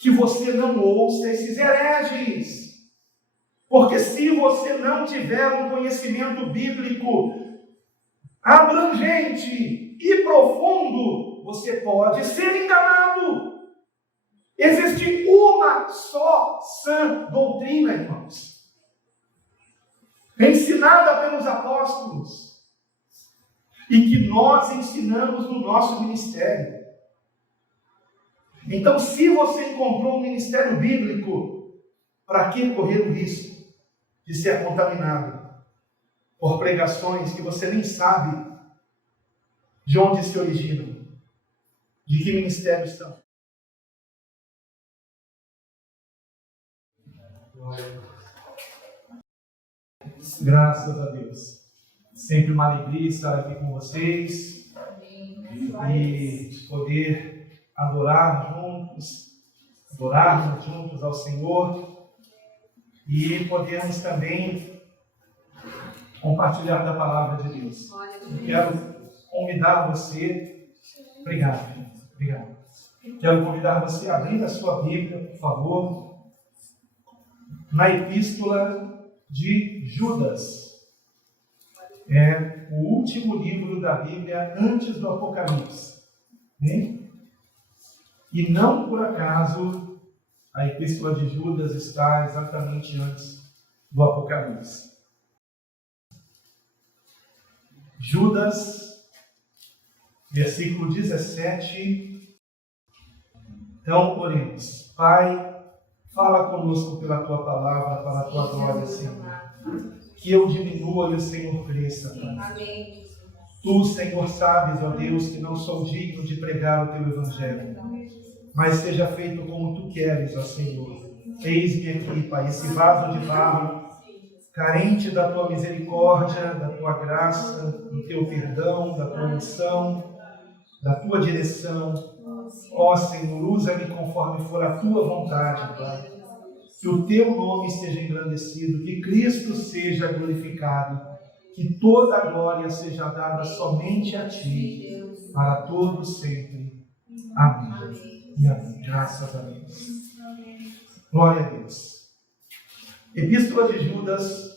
que você não ouça esses hereges. Porque se você não tiver um conhecimento bíblico abrangente e profundo, você pode ser enganado. Existe uma só sã doutrina, irmãos, ensinada pelos apóstolos e que nós ensinamos no nosso ministério. Então, se você encontrou um ministério bíblico, para que correr o risco de ser contaminado por pregações que você nem sabe de onde se originam, de que ministérios são? Graças a Deus. Sempre uma alegria estar aqui com vocês e poder adorarmos juntos ao Senhor e podermos também compartilhar da palavra de Deus. Eu quero convidar você, obrigado. Quero convidar você a abrir a sua Bíblia, por favor, na Epístola de Judas. É o último livro da Bíblia antes do Apocalipse. Né? E não por acaso a Epístola de Judas está exatamente antes do Apocalipse. Judas, versículo 17. Então, oremos. Pai, fala conosco pela Tua palavra, para a Tua glória, Senhor. Que eu diminua e o Senhor cresça, Pai. Tu, Senhor, sabes, ó Deus, que não sou digno de pregar o Teu Evangelho. Mas seja feito como Tu queres, ó Senhor. Eis-me aqui, Pai, esse vaso de barro, carente da Tua misericórdia, da Tua graça, do Teu perdão, da Tua unção, da Tua direção. Ó Senhor, usa-me conforme for a Tua vontade, Pai. Que o Teu nome seja engrandecido, que Cristo seja glorificado, que toda a glória seja dada somente a Ti, para todos sempre. Amém. E amém. Graças a Deus. Glória a Deus. Epístola de Judas,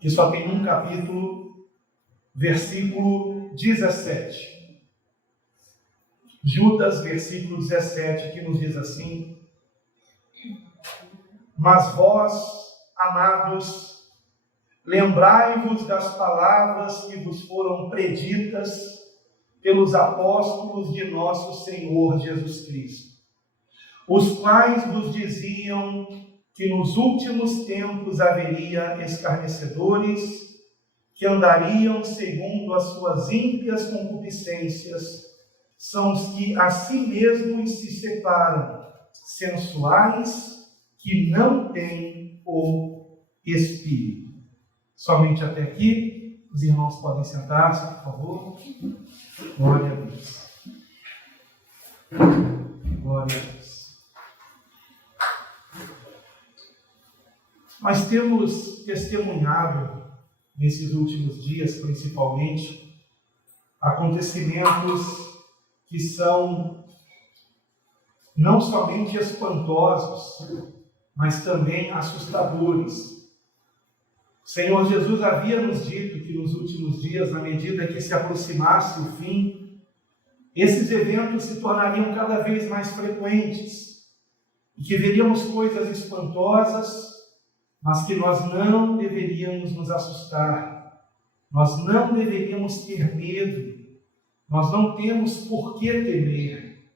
que só tem um capítulo, versículo 17. Judas, versículo 17, que nos diz assim: Mas vós, amados, lembrai-vos das palavras que vos foram preditas pelos apóstolos de nosso Senhor Jesus Cristo, os quais vos diziam que nos últimos tempos haveria escarnecedores, que andariam segundo as suas ímpias concupiscências, são os que a si mesmos se separam, sensuais, que não têm o Espírito. Somente até aqui. Os irmãos podem sentar-se, por favor. Glória a Deus. Glória a Deus. Nós temos testemunhado, nesses últimos dias principalmente, acontecimentos que são não somente espantosos, mas também assustadores. O Senhor Jesus havia nos dito que nos últimos dias, na medida que se aproximasse o fim, esses eventos se tornariam cada vez mais frequentes e que veríamos coisas espantosas, mas que nós não deveríamos nos assustar, nós não deveríamos ter medo, nós não temos por que temer,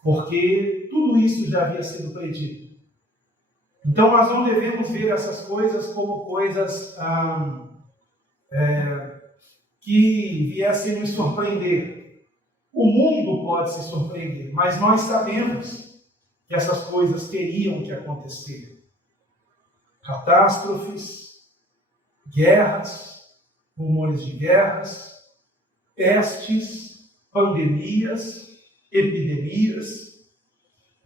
porque tudo isso já havia sido predito. Então nós não devemos ver essas coisas como coisas que viessem nos surpreender. O mundo pode se surpreender, mas nós sabemos que essas coisas teriam que acontecer. Catástrofes, guerras, rumores de guerras, pestes, pandemias, epidemias,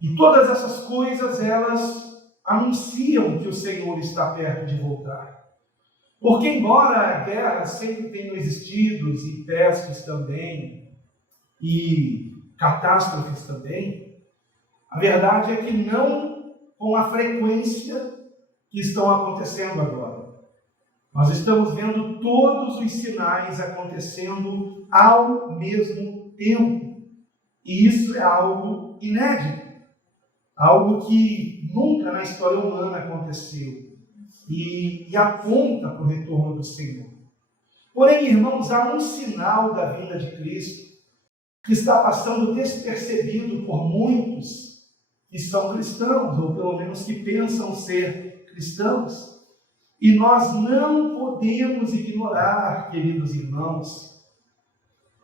e todas essas coisas, elas anunciam que o Senhor está perto de voltar. Porque embora guerras sempre tenham existido, e pestes também, e catástrofes também, A verdade é que não com a frequência que estão acontecendo agora. Nós estamos vendo todos os sinais acontecendo ao mesmo tempo. E isso é algo inédito. Algo que nunca na história humana aconteceu. E aponta para o retorno do Senhor. Porém, irmãos, há um sinal da vinda de Cristo que está passando despercebido por muitos que são cristãos, ou pelo menos que pensam ser cristãos. E nós não podemos ignorar, queridos irmãos,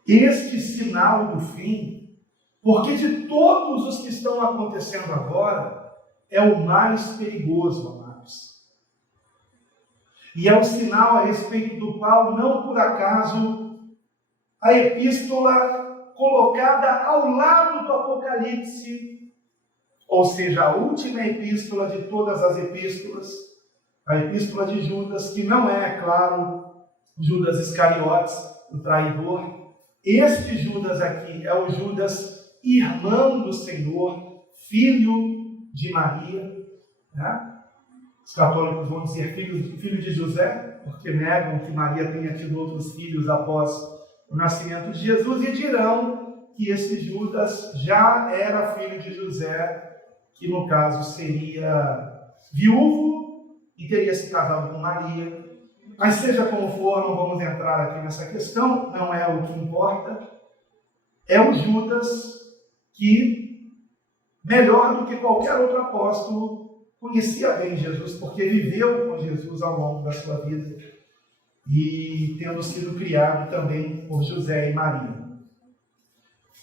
este sinal do fim, porque de todos os que estão acontecendo agora, é o mais perigoso, amados. E é um sinal a respeito do qual, não por acaso, a epístola colocada ao lado do Apocalipse, ou seja, a última epístola de todas as epístolas, a epístola de Judas, que não é claro, Judas Iscariotes, o traidor. Este Judas aqui é o Judas, irmão do Senhor, filho de Maria. Né? Os católicos vão dizer filho de José, porque negam que Maria tenha tido outros filhos após o nascimento de Jesus, e dirão que esse Judas já era filho de José, que no caso seria viúvo, e teria se casado com Maria. Mas seja como for, não vamos entrar aqui nessa questão, não é o que importa. É o Judas que, melhor do que qualquer outro apóstolo, conhecia bem Jesus, porque viveu com Jesus ao longo da sua vida, e tendo sido criado também por José e Maria.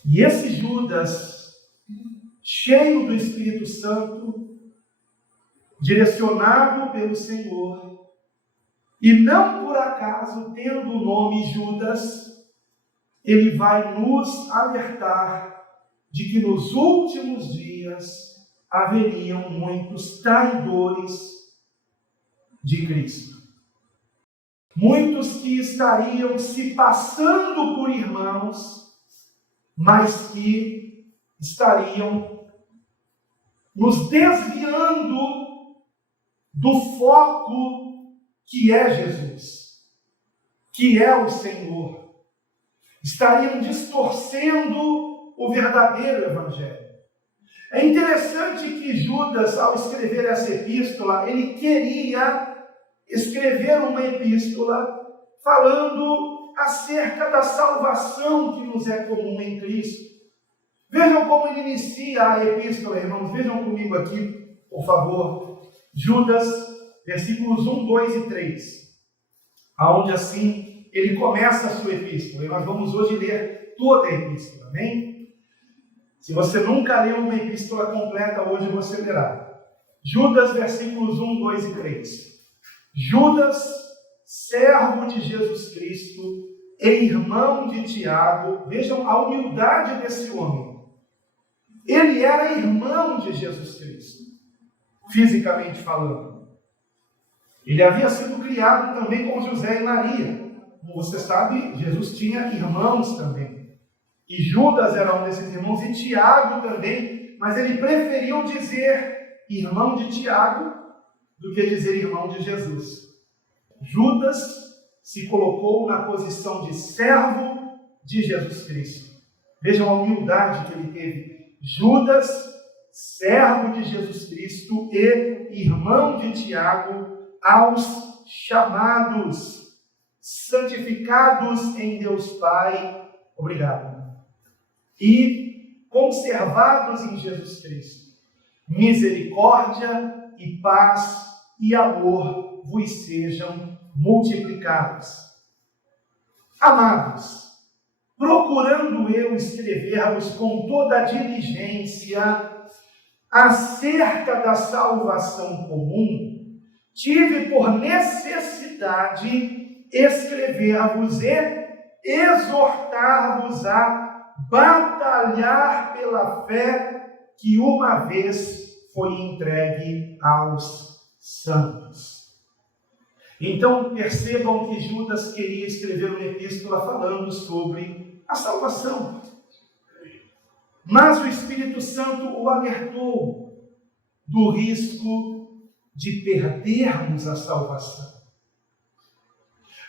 E esse Judas, cheio do Espírito Santo, direcionado pelo Senhor, e não por acaso tendo o nome Judas, ele vai nos alertar de que nos últimos dias haveriam muitos traidores de Cristo. Muitos que estariam se passando por irmãos, mas que estariam nos desviando do foco que é Jesus, que é o Senhor. Estariam distorcendo o verdadeiro Evangelho. É interessante que Judas, ao escrever essa epístola, ele queria escrever uma epístola falando acerca da salvação que nos é comum em Cristo. Vejam como ele inicia a epístola, irmãos. Vejam comigo aqui, por favor. Judas, versículos 1, 2 e 3, aonde assim ele começa a sua epístola. E nós vamos hoje ler toda a epístola, amém? Se você nunca leu uma epístola completa, hoje você lerá. Judas, versículos 1, 2 e 3. Judas, servo de Jesus Cristo e irmão de Tiago. Vejam a humildade desse homem. Ele era irmão de Jesus Cristo, fisicamente falando. Ele havia sido criado também com José e Maria. Como você sabe, Jesus tinha irmãos também. E Judas era um desses irmãos, e Tiago também, mas ele preferiu dizer irmão de Tiago do que dizer irmão de Jesus. Judas se colocou na posição de servo de Jesus Cristo. Vejam a humildade que ele teve. Judas, servo de Jesus Cristo e irmão de Tiago, aos chamados, santificados em Deus Pai, obrigado, e conservados em Jesus Cristo. Misericórdia e paz e amor vos sejam multiplicados. Amados, procurando eu escrever-vos com toda a diligência acerca da salvação comum, tive por necessidade escrever-vos e exortar-vos a batalhar pela fé que uma vez foi entregue aos santos. Então percebam que Judas queria escrever uma epístola falando sobre a salvação. Mas o Espírito Santo o alertou do risco de perdermos a salvação,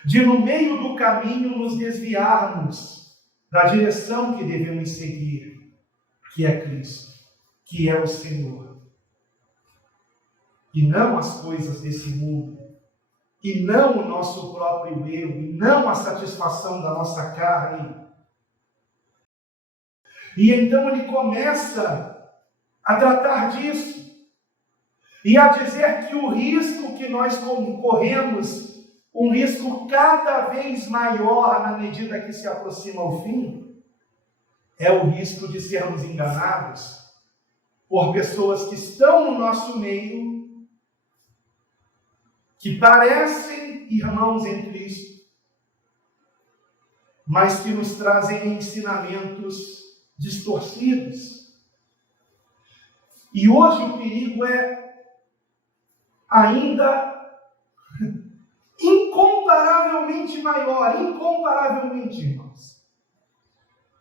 de no meio do caminho nos desviarmos da direção que devemos seguir, que é Cristo, que é o Senhor, e não as coisas desse mundo, e não o nosso próprio eu, e não a satisfação da nossa carne. E então ele começa a tratar disso, e a dizer que o risco que nós corremos, um risco cada vez maior na medida que se aproxima o fim, é o risco de sermos enganados por pessoas que estão no nosso meio, que parecem irmãos em Cristo, mas que nos trazem ensinamentos distorcidos. E hoje o perigo é ainda incomparavelmente maior, irmãos.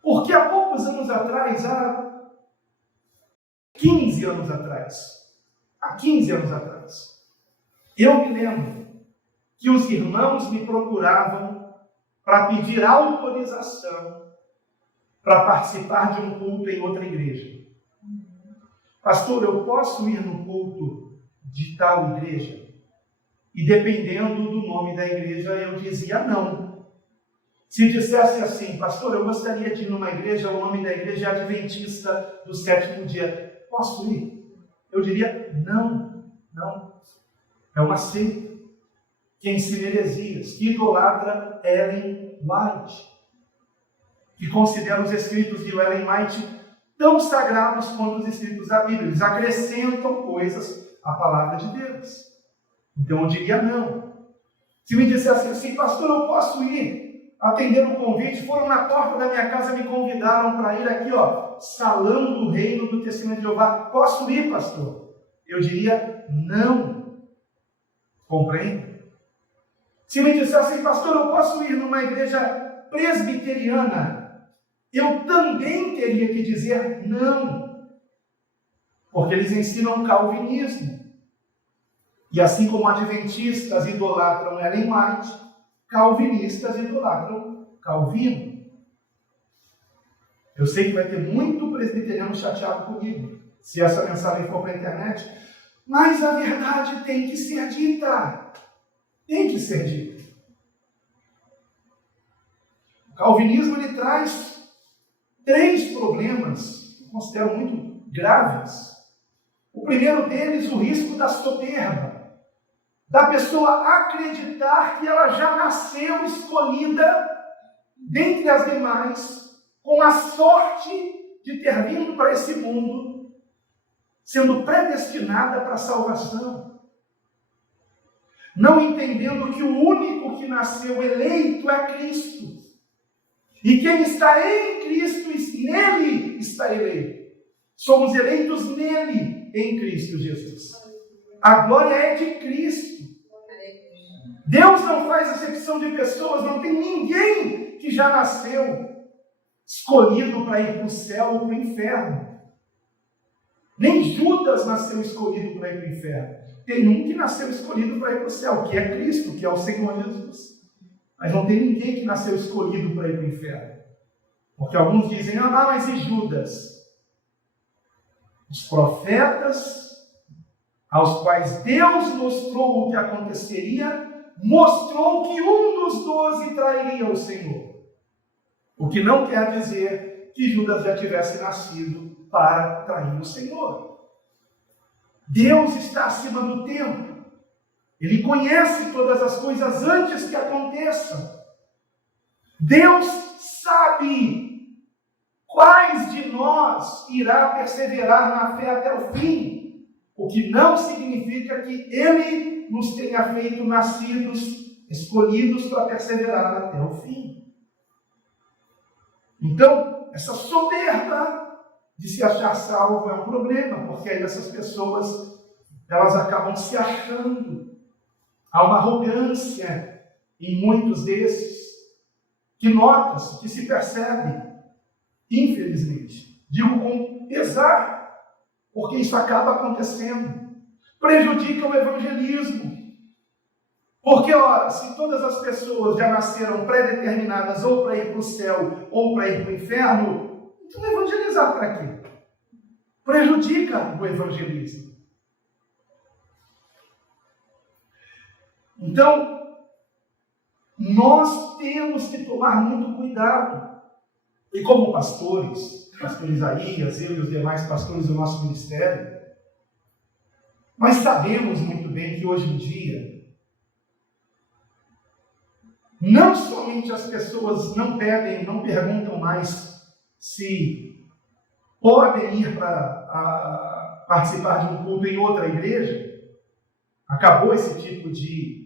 Porque há poucos anos atrás, há 15 anos atrás, eu me lembro que os irmãos me procuravam para pedir autorização para participar de um culto em outra igreja. Pastor, eu posso ir no culto de tal igreja? E dependendo do nome da igreja, eu dizia não. Se dissesse assim, pastor, eu gostaria de ir numa igreja, o nome da igreja é Adventista do Sétimo Dia, posso ir? Eu diria não. É uma seita que ensina heresias, que idolatra Ellen White, que considera os escritos de Ellen White tão sagrados quanto os escritos da Bíblia. Eles acrescentam coisas à palavra de Deus. Então eu diria não. Se me dissesse assim, pastor, eu posso ir atender um convite, foram na porta da minha casa, me convidaram para ir aqui, Salão do Reino do Testemunho de Jeová, posso ir, pastor? Eu diria não. Compreende? Se me dissessem, pastor, eu posso ir numa igreja presbiteriana, eu também teria que dizer não, porque eles ensinam calvinismo. E assim como adventistas idolatram Ellen White, calvinistas idolatram Calvino. Eu sei que vai ter muito presbiteriano chateado comigo, se essa mensagem for para a internet, mas a verdade tem que ser dita. Tem que ser dita. O calvinismo ele traz 3 problemas que eu considero muito graves. O primeiro deles, o risco da soberba, da pessoa acreditar que ela já nasceu escolhida dentre as demais, com a sorte de ter vindo para esse mundo, sendo predestinada para a salvação, não entendendo que o único que nasceu eleito é Cristo, e quem está em Cristo, nele está eleito. Somos eleitos nele, em Cristo Jesus. A glória é de Cristo. Deus não faz acepção de pessoas, não tem ninguém que já nasceu escolhido para ir para o céu ou para o inferno. Nem Judas nasceu escolhido para ir para o inferno. Tem um que nasceu escolhido para ir para o céu, que é Cristo, que é o Senhor Jesus. Mas não tem ninguém que nasceu escolhido para ir para o inferno. Porque alguns dizem, mas e Judas? Os profetas, aos quais Deus mostrou o que aconteceria, mostrou que um dos 12 trairia o Senhor. O que não quer dizer que Judas já tivesse nascido para trair o Senhor. Deus está acima do tempo. Ele conhece todas as coisas antes que aconteçam. Deus sabe quais de nós irá perseverar na fé até o fim. O que não significa que Ele nos tenha feito nascidos, escolhidos para perseverar até o fim. Então, essa soberba de se achar salvo é um problema, porque aí essas pessoas, elas acabam se achando. Há uma arrogância em muitos desses, que nota-se, que se percebe, infelizmente, Digo com pesar, porque isso acaba acontecendo. Prejudica o evangelismo. Porque, ora, se todas as pessoas já nasceram pré-determinadas ou para ir para o céu ou para ir para o inferno, então evangelizar para quê? Prejudica o evangelismo. Então, nós temos que tomar muito cuidado. E como pastores, pastor Isaías, eu e os demais pastores do nosso ministério, nós sabemos muito bem que hoje em dia, não somente as pessoas não perguntam mais se podem ir para participar de um culto em outra igreja. Acabou esse tipo de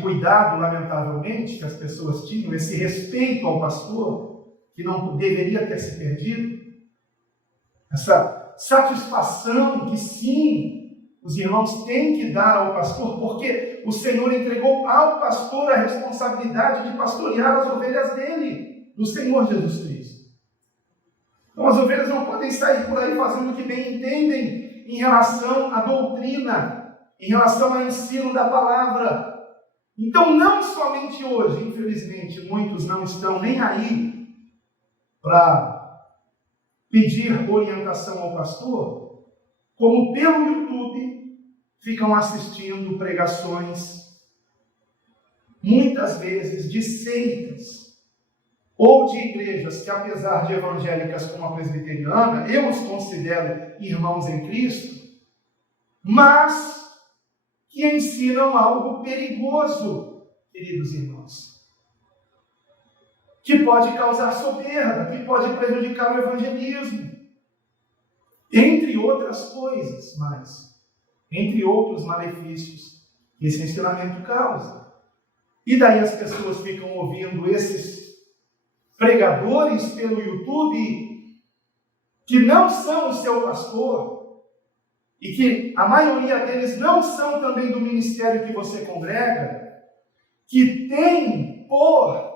cuidado, lamentavelmente, que as pessoas tinham, esse respeito ao pastor, que não deveria ter se perdido. Essa satisfação que sim, os irmãos têm que dar ao pastor, porque o Senhor entregou ao pastor a responsabilidade de pastorear as ovelhas dele, do Senhor Jesus Cristo. Então as ovelhas não podem sair por aí fazendo o que bem entendem em relação à doutrina, em relação ao ensino da palavra. Então não somente hoje, infelizmente, muitos não estão nem aí para pedir orientação ao pastor, como pelo YouTube ficam assistindo pregações, muitas vezes de seitas, ou de igrejas que, apesar de evangélicas como a presbiteriana, eu os considero irmãos em Cristo, mas que ensinam algo perigoso, queridos irmãos, que pode causar soberba, que pode prejudicar o evangelismo, entre outras coisas, entre outros malefícios que esse ensinamento causa. E daí as pessoas ficam ouvindo esses pregadores pelo YouTube, que não são o seu pastor, e que a maioria deles não são também do ministério que você congrega, que tem por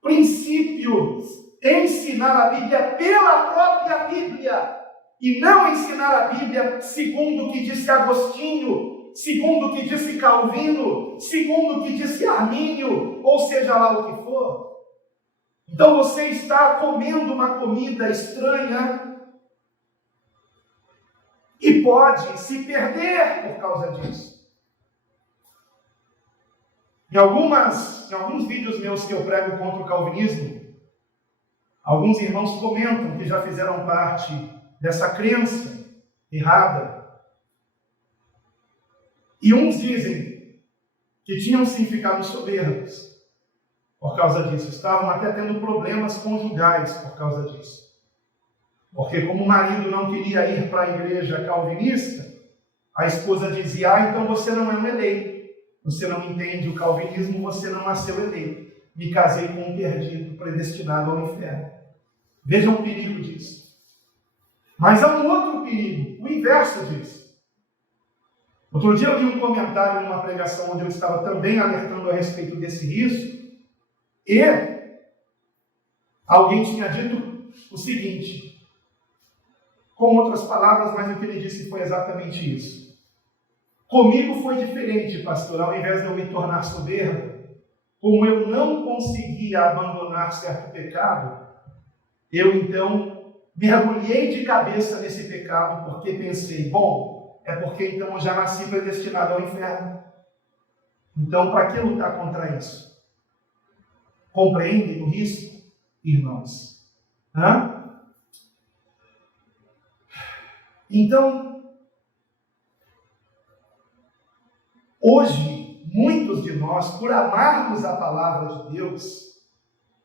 princípio ensinar a Bíblia pela própria Bíblia, e não ensinar a Bíblia segundo o que disse Agostinho, segundo o que disse Calvino, segundo o que disse Armínio, ou seja lá o que for. Então você está comendo uma comida estranha e pode se perder por causa disso. Em alguns vídeos meus que eu prego contra o calvinismo, alguns irmãos comentam que já fizeram parte dessa crença errada. E uns dizem que tinham sim ficado soberbos por causa disso. Estavam até tendo problemas conjugais por causa disso. Porque como o marido não queria ir para a igreja calvinista, a esposa dizia: então você não é um eleito. Você não entende o calvinismo, você não nasceu eleito. Me casei com um perdido, predestinado ao inferno. Vejam o perigo disso. Mas há um outro perigo, o inverso disso. Outro dia eu li um comentário numa pregação onde eu estava também alertando a respeito desse risco, e alguém tinha dito o seguinte, com outras palavras, mas o que ele disse foi exatamente isso. Comigo foi diferente, pastor. Ao invés de eu me tornar soberbo, como eu não conseguia abandonar certo pecado, eu então mergulhei de cabeça nesse pecado, porque pensei, bom, é porque então eu já nasci predestinado ao inferno. Então, para que lutar contra isso? Compreendem o risco, irmãos? Então, hoje, muitos de nós, por amarmos a palavra de Deus,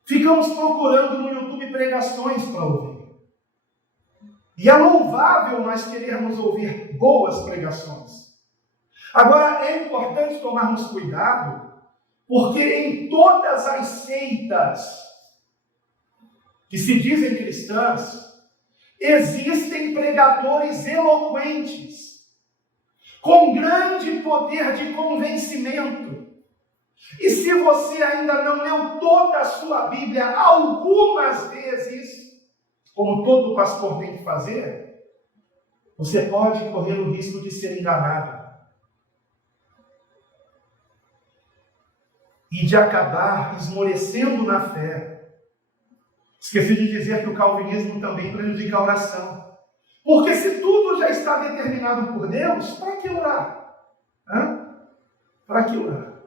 ficamos procurando no YouTube pregações para ouvir. E é louvável nós querermos ouvir boas pregações. Agora, é importante tomarmos cuidado, porque em todas as seitas que se dizem cristãs, existem pregadores eloquentes, com grande poder de convencimento. E se você ainda não leu toda a sua Bíblia algumas vezes, como todo pastor tem que fazer, você pode correr o risco de ser enganado e de acabar esmorecendo na fé. Esqueci de dizer que o calvinismo também prejudica a oração. Porque se tudo já está determinado por Deus, para que orar? Para que orar?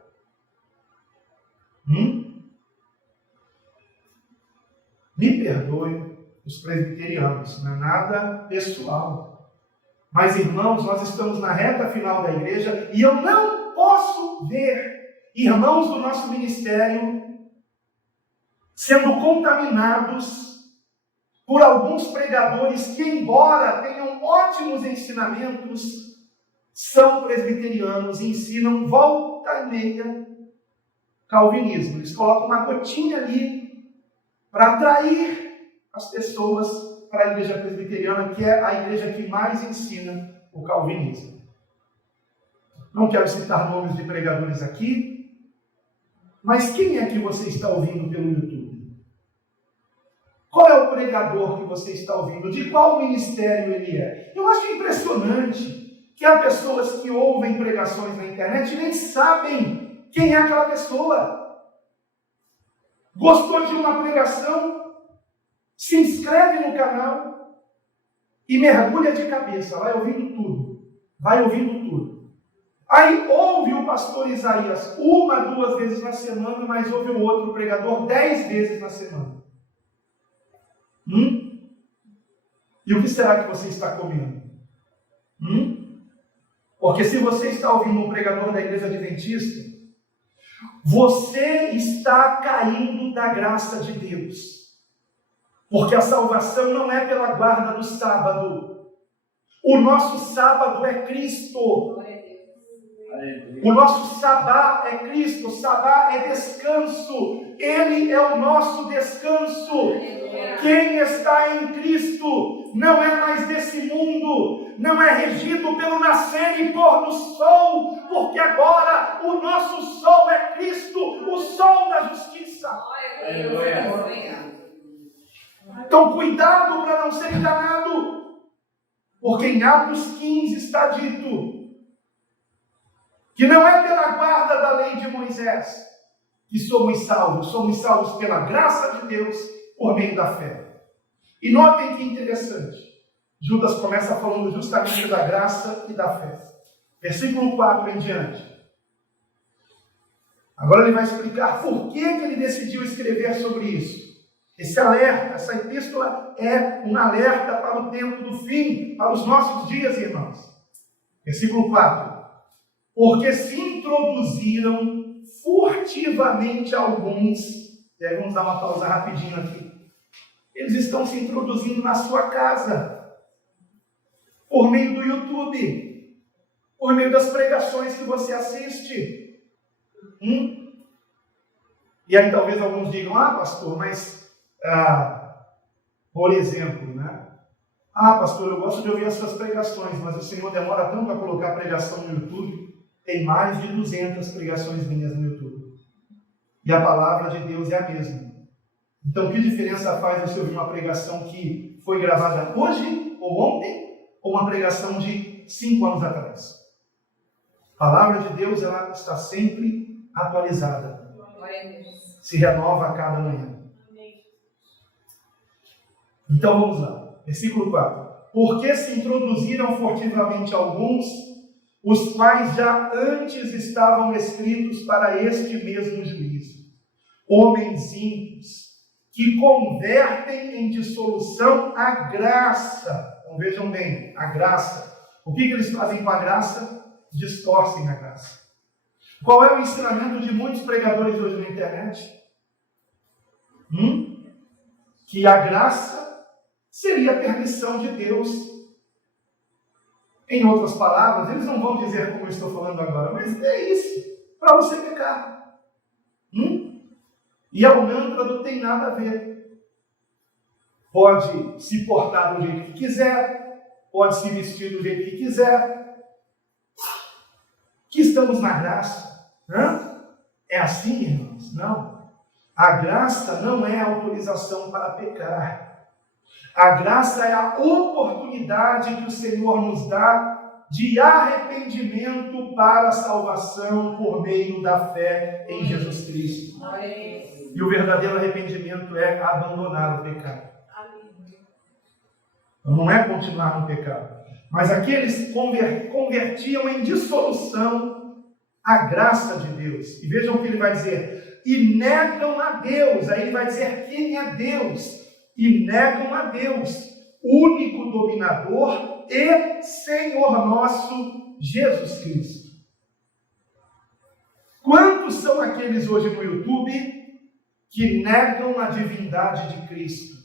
Me perdoe os presbiterianos, não é nada pessoal. Mas, irmãos, nós estamos na reta final da igreja e eu não posso ver irmãos do nosso ministério sendo contaminados por alguns pregadores que, embora tenham ótimos ensinamentos, são presbiterianos e ensinam volta e meia calvinismo. Eles colocam uma gotinha ali para atrair as pessoas para a igreja presbiteriana, que é a igreja que mais ensina o calvinismo. Não quero citar nomes de pregadores aqui, mas quem é que você está ouvindo pelo YouTube? Qual é o pregador que você está ouvindo? De qual ministério ele é? Eu acho impressionante que há pessoas que ouvem pregações na internet e nem sabem quem é aquela pessoa. Gostou de uma pregação? Se inscreve no canal e mergulha de cabeça, vai ouvindo tudo. Vai ouvindo tudo. Aí ouve o pastor Isaías 1, 2 vezes na semana, mas ouve o outro pregador 10 vezes na semana. E o que será que você está comendo? Porque se você está ouvindo um pregador da igreja adventista, você está caindo da graça de Deus. Porque a salvação não é pela guarda do sábado. O nosso sábado é Cristo. O nosso sabá é Cristo. O sabá é descanso. Ele é o nosso descanso. Quem está em Cristo não é mais desse mundo, não é regido pelo nascer e pôr do sol, porque agora o nosso sol é Cristo, o sol da justiça. Então cuidado para não ser enganado, porque em Atos 15 está dito que não é pela guarda da lei de Moisés que somos salvos pela graça de Deus por meio da fé. E notem que interessante, Judas começa falando justamente da graça e da fé. Versículo 4 em diante. Agora ele vai explicar por que ele decidiu escrever sobre isso. Esse alerta, essa epístola é um alerta para o tempo do fim, para os nossos dias, irmãos. Versículo 4. Porque se introduziram furtivamente alguns, e aí vamos dar uma pausa rapidinho aqui. Eles estão se introduzindo na sua casa, por meio do YouTube, por meio das pregações que você assiste. E aí talvez alguns digam, pastor, mas, por exemplo, né? Pastor, eu gosto de ouvir as suas pregações, mas o Senhor demora tanto a colocar pregação no YouTube. Tem mais de 200 pregações minhas no YouTube. E a palavra de Deus é a mesma. Então, que diferença faz você ouvir uma pregação que foi gravada hoje ou ontem, ou uma pregação de 5 anos atrás? A palavra de Deus, ela está sempre atualizada. Se renova a cada manhã. Então, vamos lá. Versículo 4. Porque se introduziram furtivamente alguns, os quais já antes estavam escritos para este mesmo juízo. Homens ímpios, que convertem em dissolução a graça. Então vejam bem, a graça. O que eles fazem com a graça? Distorcem a graça. Qual é o ensinamento de muitos pregadores hoje na internet? Que a graça seria a permissão de Deus. Em outras palavras, eles não vão dizer como eu estou falando agora, mas é isso, para você pecar. E é o mantra do tem nada a ver. Pode se portar do jeito que quiser, pode se vestir do jeito que quiser, que estamos na graça. É assim, irmãos? Não. A graça não é autorização para pecar. A graça é a oportunidade que o Senhor nos dá de arrependimento para a salvação por meio da fé em Jesus Cristo. E o verdadeiro arrependimento é abandonar o pecado. Não é continuar no pecado. Mas aqui eles convertiam em dissolução a graça de Deus. E vejam o que ele vai dizer. E negam a Deus. Aí ele vai dizer quem é Deus. E negam a Deus, único dominador e Senhor nosso Jesus Cristo. Quantos são aqueles hoje no YouTube que negam a divindade de Cristo?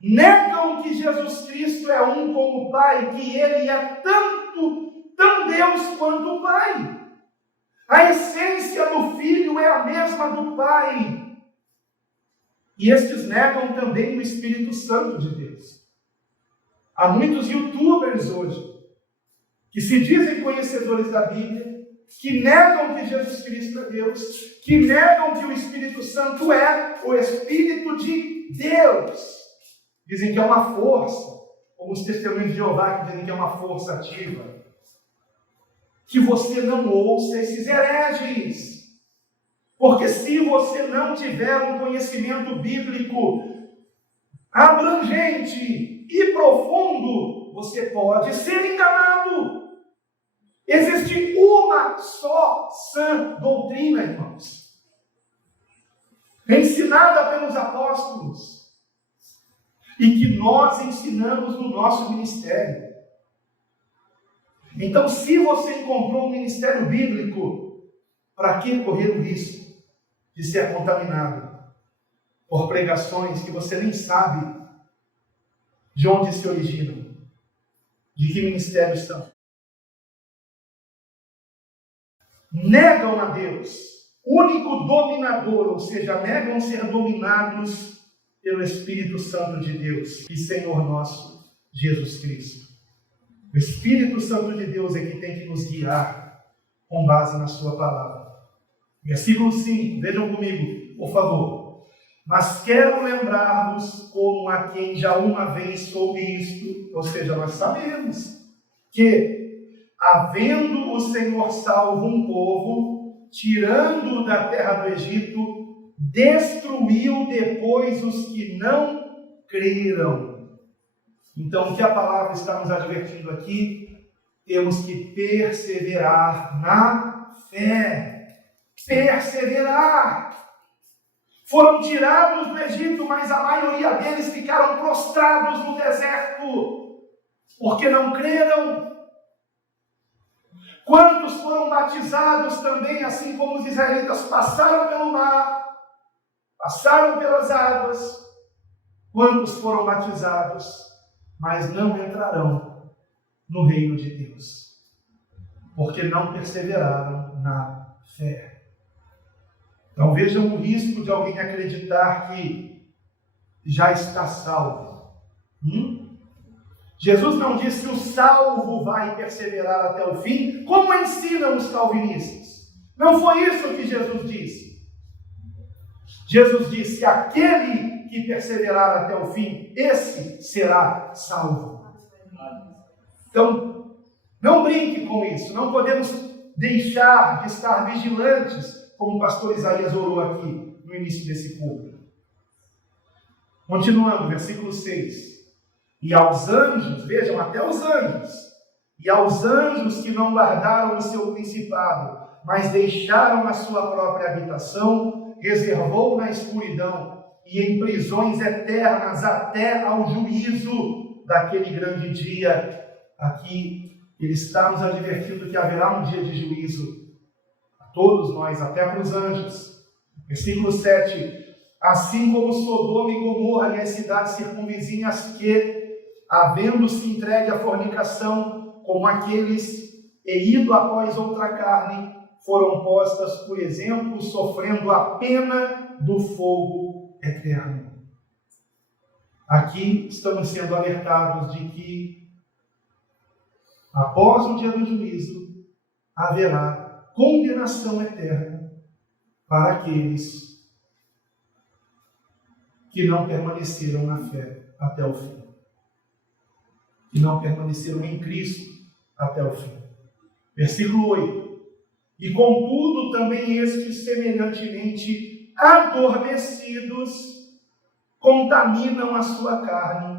Negam que Jesus Cristo é um com o Pai, que Ele é tão Deus quanto o Pai. A essência do Filho é a mesma do Pai. E estes negam também o Espírito Santo de Deus. Há muitos youtubers hoje que se dizem conhecedores da Bíblia, que negam que Jesus Cristo é Deus, que negam que o Espírito Santo é o Espírito de Deus. Dizem que é uma força, como os testemunhos de Jeová que dizem que é uma força ativa. Que você não ouça esses hereges. Porque se você não tiver um conhecimento bíblico abrangente e profundo, você pode ser enganado. Existe uma só sã doutrina, irmãos, ensinada pelos apóstolos, e que nós ensinamos no nosso ministério. Então, se você encontrou um ministério bíblico, para que correr o risco de ser contaminado por pregações que você nem sabe de onde se originam, de que ministérios são? Negam a Deus, único dominador, ou seja, negam ser dominados pelo Espírito Santo de Deus e Senhor nosso Jesus Cristo. O Espírito Santo de Deus é que tem que nos guiar com base na sua palavra. Versículo 5, vejam comigo, por favor. Mas quero lembrar-vos como a quem já uma vez soube isto, ou seja, nós sabemos que, havendo o Senhor salvo um povo, tirando-o da terra do Egito, destruiu depois os que não creram. Então, o que a palavra está nos advertindo aqui? Temos que perseverar na fé. Perseverar. Foram tirados do Egito, mas a maioria deles ficaram prostrados no deserto, porque não creram. Quantos foram batizados também, assim como os israelitas passaram pelo mar, passaram pelas águas? Quantos foram batizados, mas não entrarão no reino de Deus, porque não perseveraram na fé. Então vejam o risco de alguém acreditar que já está salvo. Jesus não disse que o salvo vai perseverar até o fim, como ensinam os calvinistas. Não foi isso que Jesus disse. Jesus disse: aquele que perseverar até o fim, esse será salvo. Então, não brinque com isso. Não podemos deixar de estar vigilantes, como o pastor Isaías orou aqui no início desse culto. Continuando, versículo 6. E aos anjos, vejam, até os anjos, e aos anjos que não guardaram o seu principado, mas deixaram a sua própria habitação, reservou na escuridão e em prisões eternas até ao juízo daquele grande dia. Aqui ele está nos advertindo que haverá um dia de juízo a todos nós, até para os anjos. Versículo 7. Assim como Sodoma e Gomorra e as cidades circunvizinhas que, havendo-se entregue à fornicação, como aqueles e ido após outra carne, foram postas, por exemplo, sofrendo a pena do fogo eterno. Aqui estamos sendo alertados de que, após o dia do juízo, haverá condenação eterna para aqueles que não permaneceram na fé até o fim. Que não permaneceram em Cristo até o fim. Versículo 8. E contudo também estes, semelhantemente adormecidos, contaminam a sua carne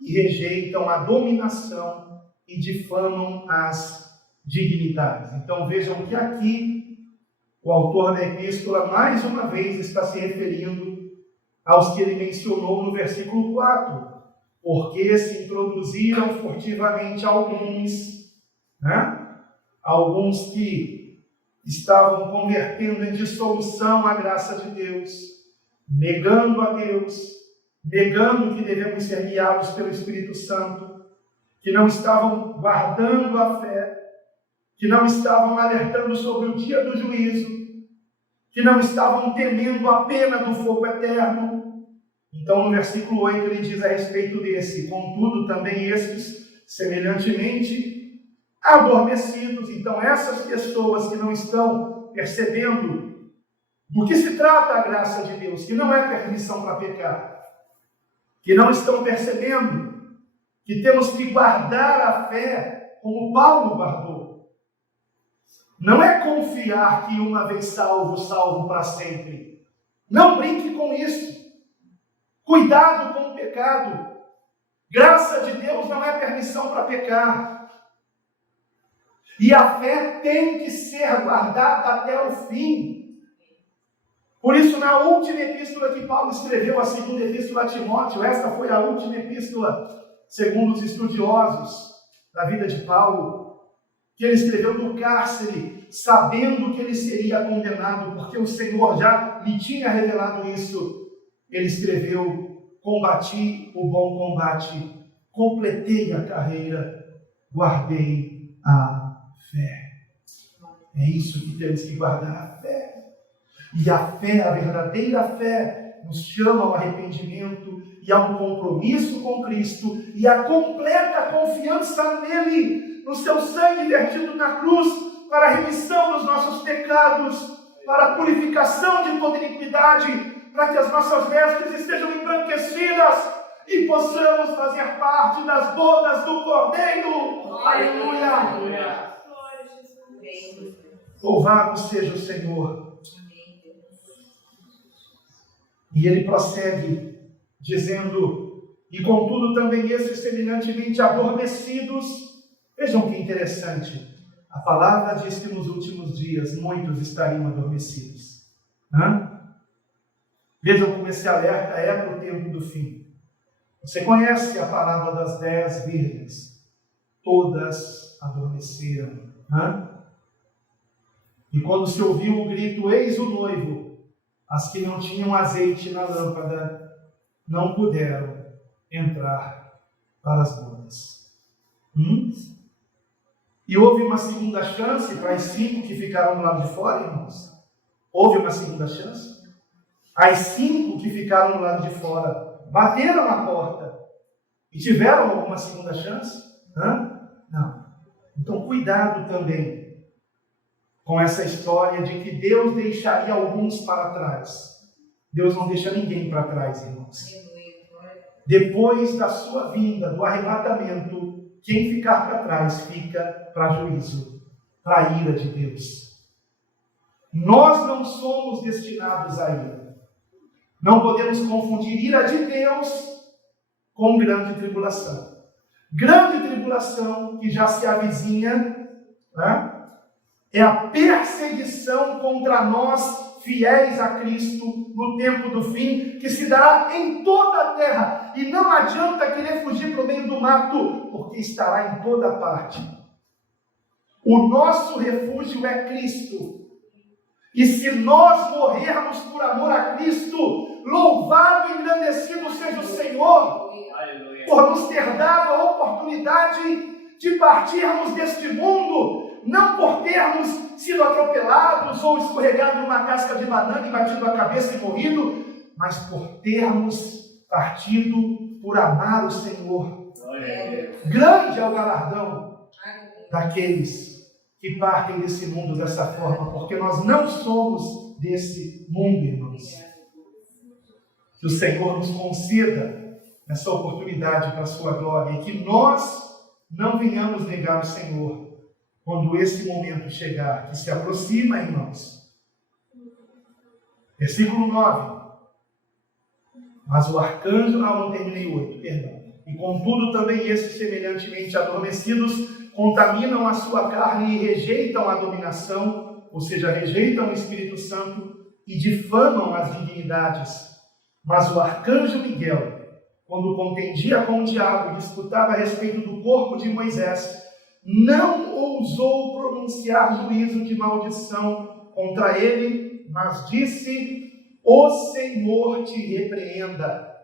e rejeitam a dominação e difamam as dignidades. Então vejam que aqui o autor da epístola mais uma vez está se referindo aos que ele mencionou no versículo 4, porque se introduziram furtivamente alguns que estavam convertendo em dissolução a graça de Deus, negando a Deus, negando que devemos ser guiados pelo Espírito Santo, que não estavam guardando a fé, que não estavam alertando sobre o dia do juízo, que não estavam temendo a pena do fogo eterno. Então, no versículo 8, ele diz a respeito desse: contudo, também estes, semelhantemente adormecidos. Então, essas pessoas que não estão percebendo do que se trata a graça de Deus, que não é permissão para pecar, que não estão percebendo que temos que guardar a fé como Paulo guardou. Não é confiar que uma vez salvo, salvo para sempre. Não brinque com isso. Cuidado com o pecado. Graça de Deus não é permissão para pecar. E a fé tem que ser guardada até o fim. Por isso, na última epístola que Paulo escreveu, a segunda epístola a Timóteo, esta foi a última epístola, segundo os estudiosos da vida de Paulo, que ele escreveu do cárcere, sabendo que ele seria condenado, porque o Senhor já lhe tinha revelado isso. Ele escreveu: combati o bom combate, completei a carreira, guardei a fé. É isso que temos que guardar, a fé. E a fé, a verdadeira fé, nos chama ao arrependimento e a um compromisso com Cristo e a completa confiança nele, no seu sangue vertido na cruz, para a remissão dos nossos pecados, para a purificação de toda iniquidade, para que as nossas vestes estejam embranquecidas e possamos fazer parte das bodas do Cordeiro. Aleluia! Louvado seja o Senhor. E ele prossegue dizendo: e contudo também esses semelhantemente adormecidos. Vejam que interessante. A palavra diz que nos últimos dias muitos estariam adormecidos. Vejam como esse alerta é para o tempo do fim. Você conhece a parábola das 10 virgens? Todas adormeceram. E quando se ouviu o grito: eis o noivo, as que não tinham azeite na lâmpada não puderam entrar para as bodas. E houve uma segunda chance para as 5 que ficaram do lado de fora, irmãos? Houve uma segunda chance? As 5 que ficaram do lado de fora bateram na porta e tiveram alguma segunda chance? Não. Então, cuidado também com essa história de que Deus deixaria alguns para trás. Deus não deixa ninguém para trás, irmãos. Depois da sua vinda, do arrebatamento, quem ficar para trás fica para juízo, para a ira de Deus. Nós não somos destinados à ira. Não podemos confundir ira de Deus com grande tribulação. Grande tribulação que já se avizinha, é a perseguição contra nós, fiéis a Cristo, no tempo do fim, que se dará em toda a terra. E não adianta querer fugir para o meio do mato, porque estará em toda parte. O nosso refúgio é Cristo. E se nós morrermos por amor a Cristo, louvado e engrandecido seja o Senhor, por nos ter dado a oportunidade de partirmos deste mundo, não por termos sido atropelados ou escorregado numa casca de banana e batido a cabeça e morrido, mas por termos partido por amar o Senhor. Grande é o galardão daqueles que partem desse mundo dessa forma, porque nós não somos desse mundo, irmãos. Que o Senhor nos conceda essa oportunidade para a sua glória e que nós não venhamos negar o Senhor quando esse momento chegar, que se aproxima, irmãos. Versículo 9. Mas o arcanjo, não terminei 8, perdão. E contudo também esses semelhantemente adormecidos contaminam a sua carne e rejeitam a dominação, ou seja, rejeitam o Espírito Santo e difamam as dignidades. Mas o arcanjo Miguel, quando contendia com o diabo e disputava a respeito do corpo de Moisés, não ousou pronunciar juízo de maldição contra ele, mas disse: o Senhor te repreenda.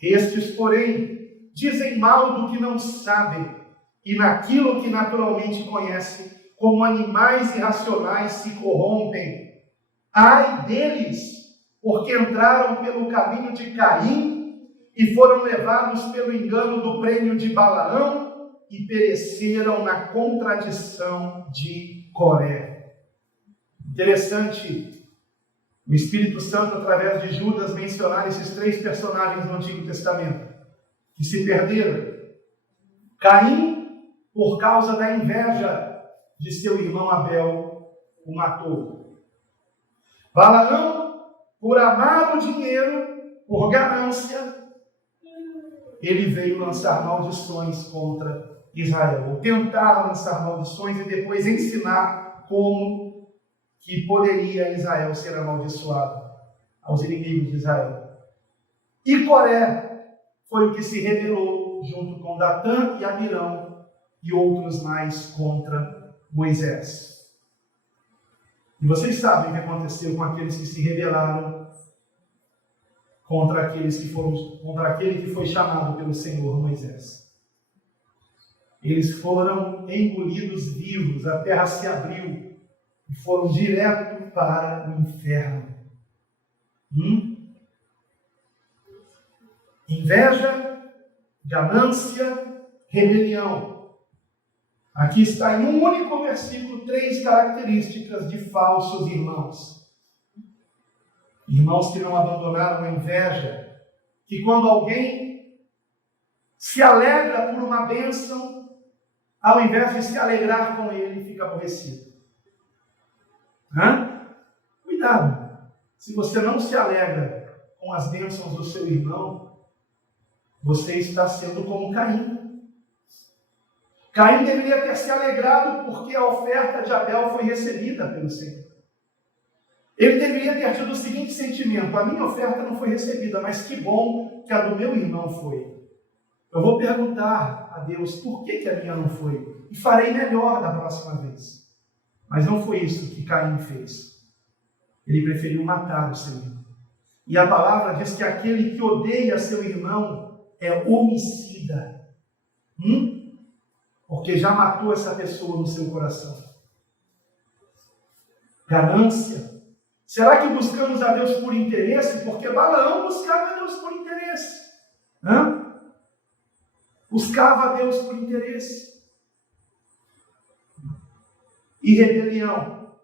Estes, porém, dizem mal do que não sabem, e naquilo que naturalmente conhecem, como animais irracionais se corrompem. Ai deles, porque entraram pelo caminho de Caim e foram levados pelo engano do prêmio de Balaão e pereceram na contradição de Coré. Interessante o Espírito Santo, através de Judas, mencionar esses três personagens no Antigo Testamento que se perderam. Caim, por causa da inveja de seu irmão Abel, o matou. Balaão, por amar o dinheiro, por ganância, ele veio lançar maldições contra Israel, ou tentar lançar maldições e depois ensinar como que poderia Israel ser amaldiçoado aos inimigos de Israel. E Coré foi o que se rebelou junto com Datã e Abirão e outros mais contra Moisés. E vocês sabem o que aconteceu com aqueles que se rebelaram contra aquele que foi chamado pelo Senhor Moisés. Eles foram engolidos vivos, a terra se abriu e foram direto para o inferno. Inveja, ganância, rebelião. Aqui está em um único versículo 3 características de falsos irmãos. Irmãos que não abandonaram a inveja, que quando alguém se alegra por uma bênção, ao invés de se alegrar com ele, fica aborrecido. Cuidado, se você não se alegra com as bênçãos do seu irmão, você está sendo como Caim. Caim deveria ter se alegrado porque a oferta de Abel foi recebida pelo Senhor. Ele deveria ter tido o seguinte sentimento: a minha oferta não foi recebida, mas que bom que a do meu irmão foi. Eu vou perguntar a Deus por que a minha não foi, e farei melhor da próxima vez. Mas não foi isso que Caim fez. Ele preferiu matar o seu irmão. E a palavra diz que aquele que odeia seu irmão é homicida. Porque já matou essa pessoa no seu coração. Ganância. Será que buscamos a Deus por interesse? Porque Balaão buscava a Deus por interesse. Buscava a Deus por interesse. E rebelião.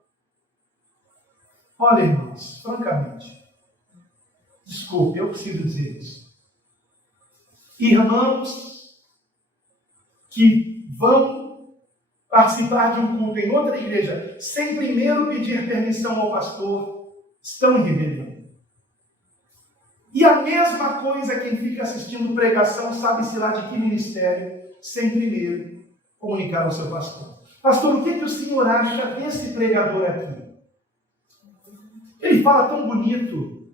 Olha, irmãos, francamente, desculpe, eu preciso dizer isso. Irmãos que vão participar de um culto em outra igreja, sem primeiro pedir permissão ao pastor, estão em rebelião. E a mesma coisa quem fica assistindo pregação, sabe-se lá de que ministério, sem primeiro comunicar ao seu pastor. Pastor, o que o senhor acha desse pregador aqui? Ele fala tão bonito.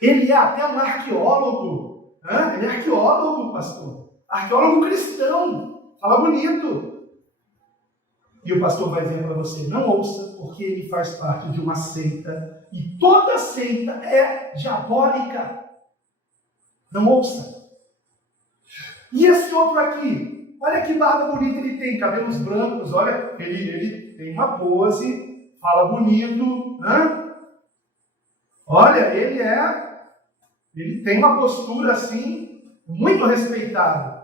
Ele é até um arqueólogo. Ele é arqueólogo, pastor. Arqueólogo cristão. Fala bonito. E o pastor vai dizer para você: não ouça, porque ele faz parte de uma seita. E toda seita é diabólica. Não ouça. E esse outro aqui? Olha que barba bonita ele tem. Cabelos brancos. Olha, ele tem uma pose. Fala bonito. Olha, ele tem uma postura assim, muito respeitável.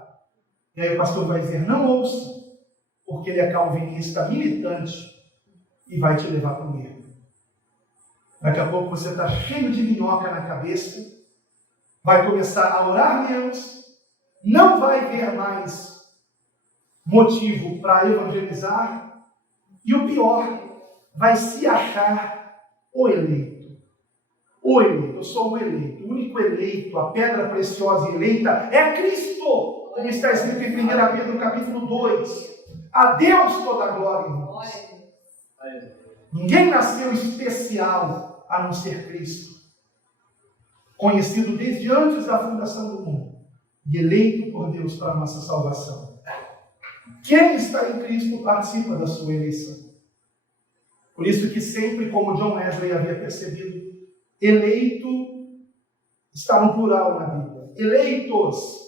E aí o pastor vai dizer: não ouça, porque ele é calvinista militante e vai te levar para o erro. Daqui a pouco você está cheio de minhoca na cabeça, vai começar a orar menos, não vai ver mais motivo para evangelizar, e o pior, vai se achar o eleito. O eleito, eu sou o eleito, o único eleito, a pedra preciosa e eleita é Cristo, como está escrito em 1 Pedro capítulo 2. A Deus toda a glória, irmãos. Ninguém nasceu especial a não ser Cristo, conhecido desde antes da fundação do mundo e eleito por Deus para a nossa salvação. Quem está em Cristo participa da sua eleição. Por isso que sempre, como John Wesley havia percebido, eleito está no plural na Bíblia. Eleitos.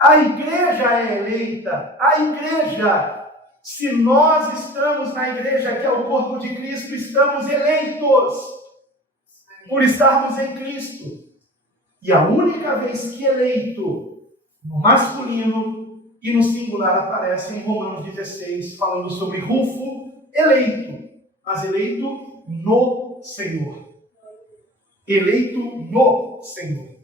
A igreja é eleita. A igreja. Se nós estamos na igreja, que é o corpo de Cristo, estamos eleitos por estarmos em Cristo. E a única vez que eleito, no masculino e no singular, aparece em Romanos 16, falando sobre Rufo, eleito, mas eleito no Senhor. Eleito no Senhor.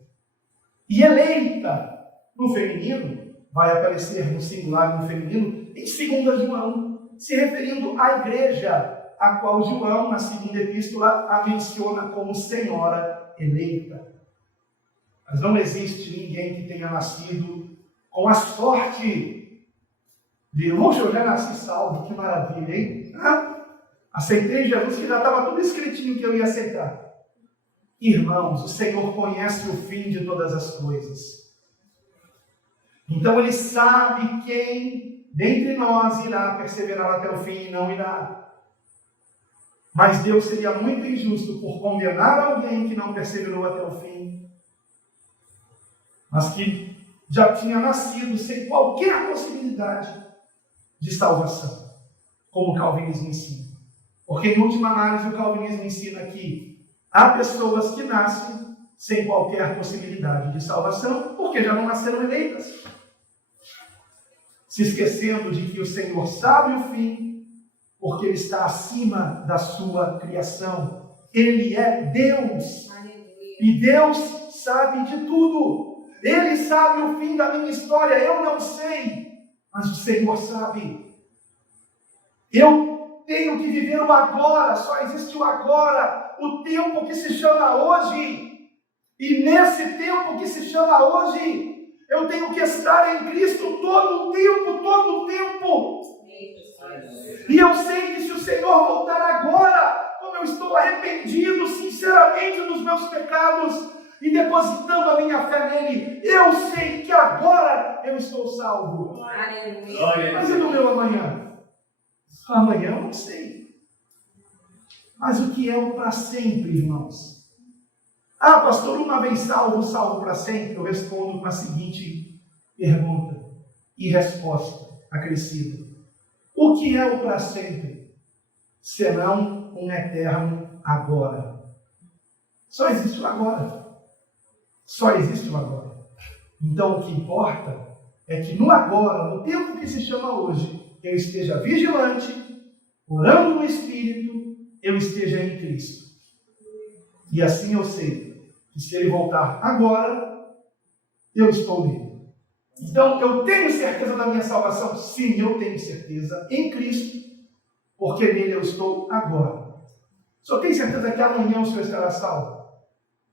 E eleita no feminino, vai aparecer no singular e no feminino, em 2 João, se referindo à igreja, a qual João, na segunda epístola, a menciona como senhora eleita. Mas não existe ninguém que tenha nascido com a sorte de, poxa, eu já nasci salvo, que maravilha, hein? Aceitei Jesus, que já estava tudo escritinho que eu ia aceitar. Irmãos, o Senhor conhece o fim de todas as coisas. Então Ele sabe quem dentre nós irá perseverar até o fim e não irá. Mas Deus seria muito injusto por condenar alguém que não perseverou até o fim, mas que já tinha nascido sem qualquer possibilidade de salvação, como o calvinismo ensina. Porque, em última análise, o calvinismo ensina que há pessoas que nascem sem qualquer possibilidade de salvação, porque já não nasceram eleitas, se esquecendo de que o Senhor sabe o fim, porque Ele está acima da sua criação. Ele é Deus. E Deus sabe de tudo. Ele sabe o fim da minha história. Eu não sei, mas o Senhor sabe. Eu tenho que viver o agora. Só existe o agora. O tempo que se chama hoje. E nesse tempo que se chama hoje, eu tenho que estar em Cristo todo o tempo, todo o tempo. E eu sei que se o Senhor voltar agora, como eu estou arrependido sinceramente dos meus pecados e depositando a minha fé nele, eu sei que agora eu estou salvo. Mas e no meu amanhã? Amanhã eu não sei. Mas o que é o para sempre, irmãos? Ah, pastor, uma vez salvo, salvo para sempre? Eu respondo com a seguinte pergunta e resposta acrescida. O que é o para sempre? Senão um eterno agora. Só existe o agora. Só existe o agora. Então o que importa é que no agora, no tempo que se chama hoje, eu esteja vigilante, orando no Espírito, eu esteja em Cristo. E assim eu sei que se Ele voltar agora, eu estou nele. Então, eu tenho certeza da minha salvação? Sim, eu tenho certeza em Cristo, porque nele eu estou agora. Só tem certeza que amanhã o Senhor estará salvo?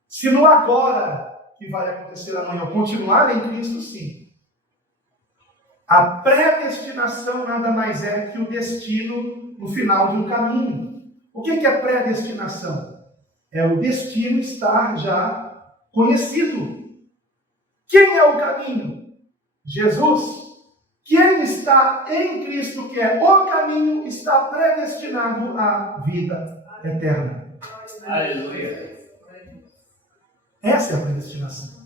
Se no agora que vai acontecer amanhã eu continuar em Cristo, sim. A predestinação nada mais é que o destino no final de um caminho. O que é predestinação? É o destino estar já conhecido. Quem é o caminho? Jesus. Quem está em Cristo, que é o caminho, está predestinado à vida eterna. Aleluia. Essa é a predestinação.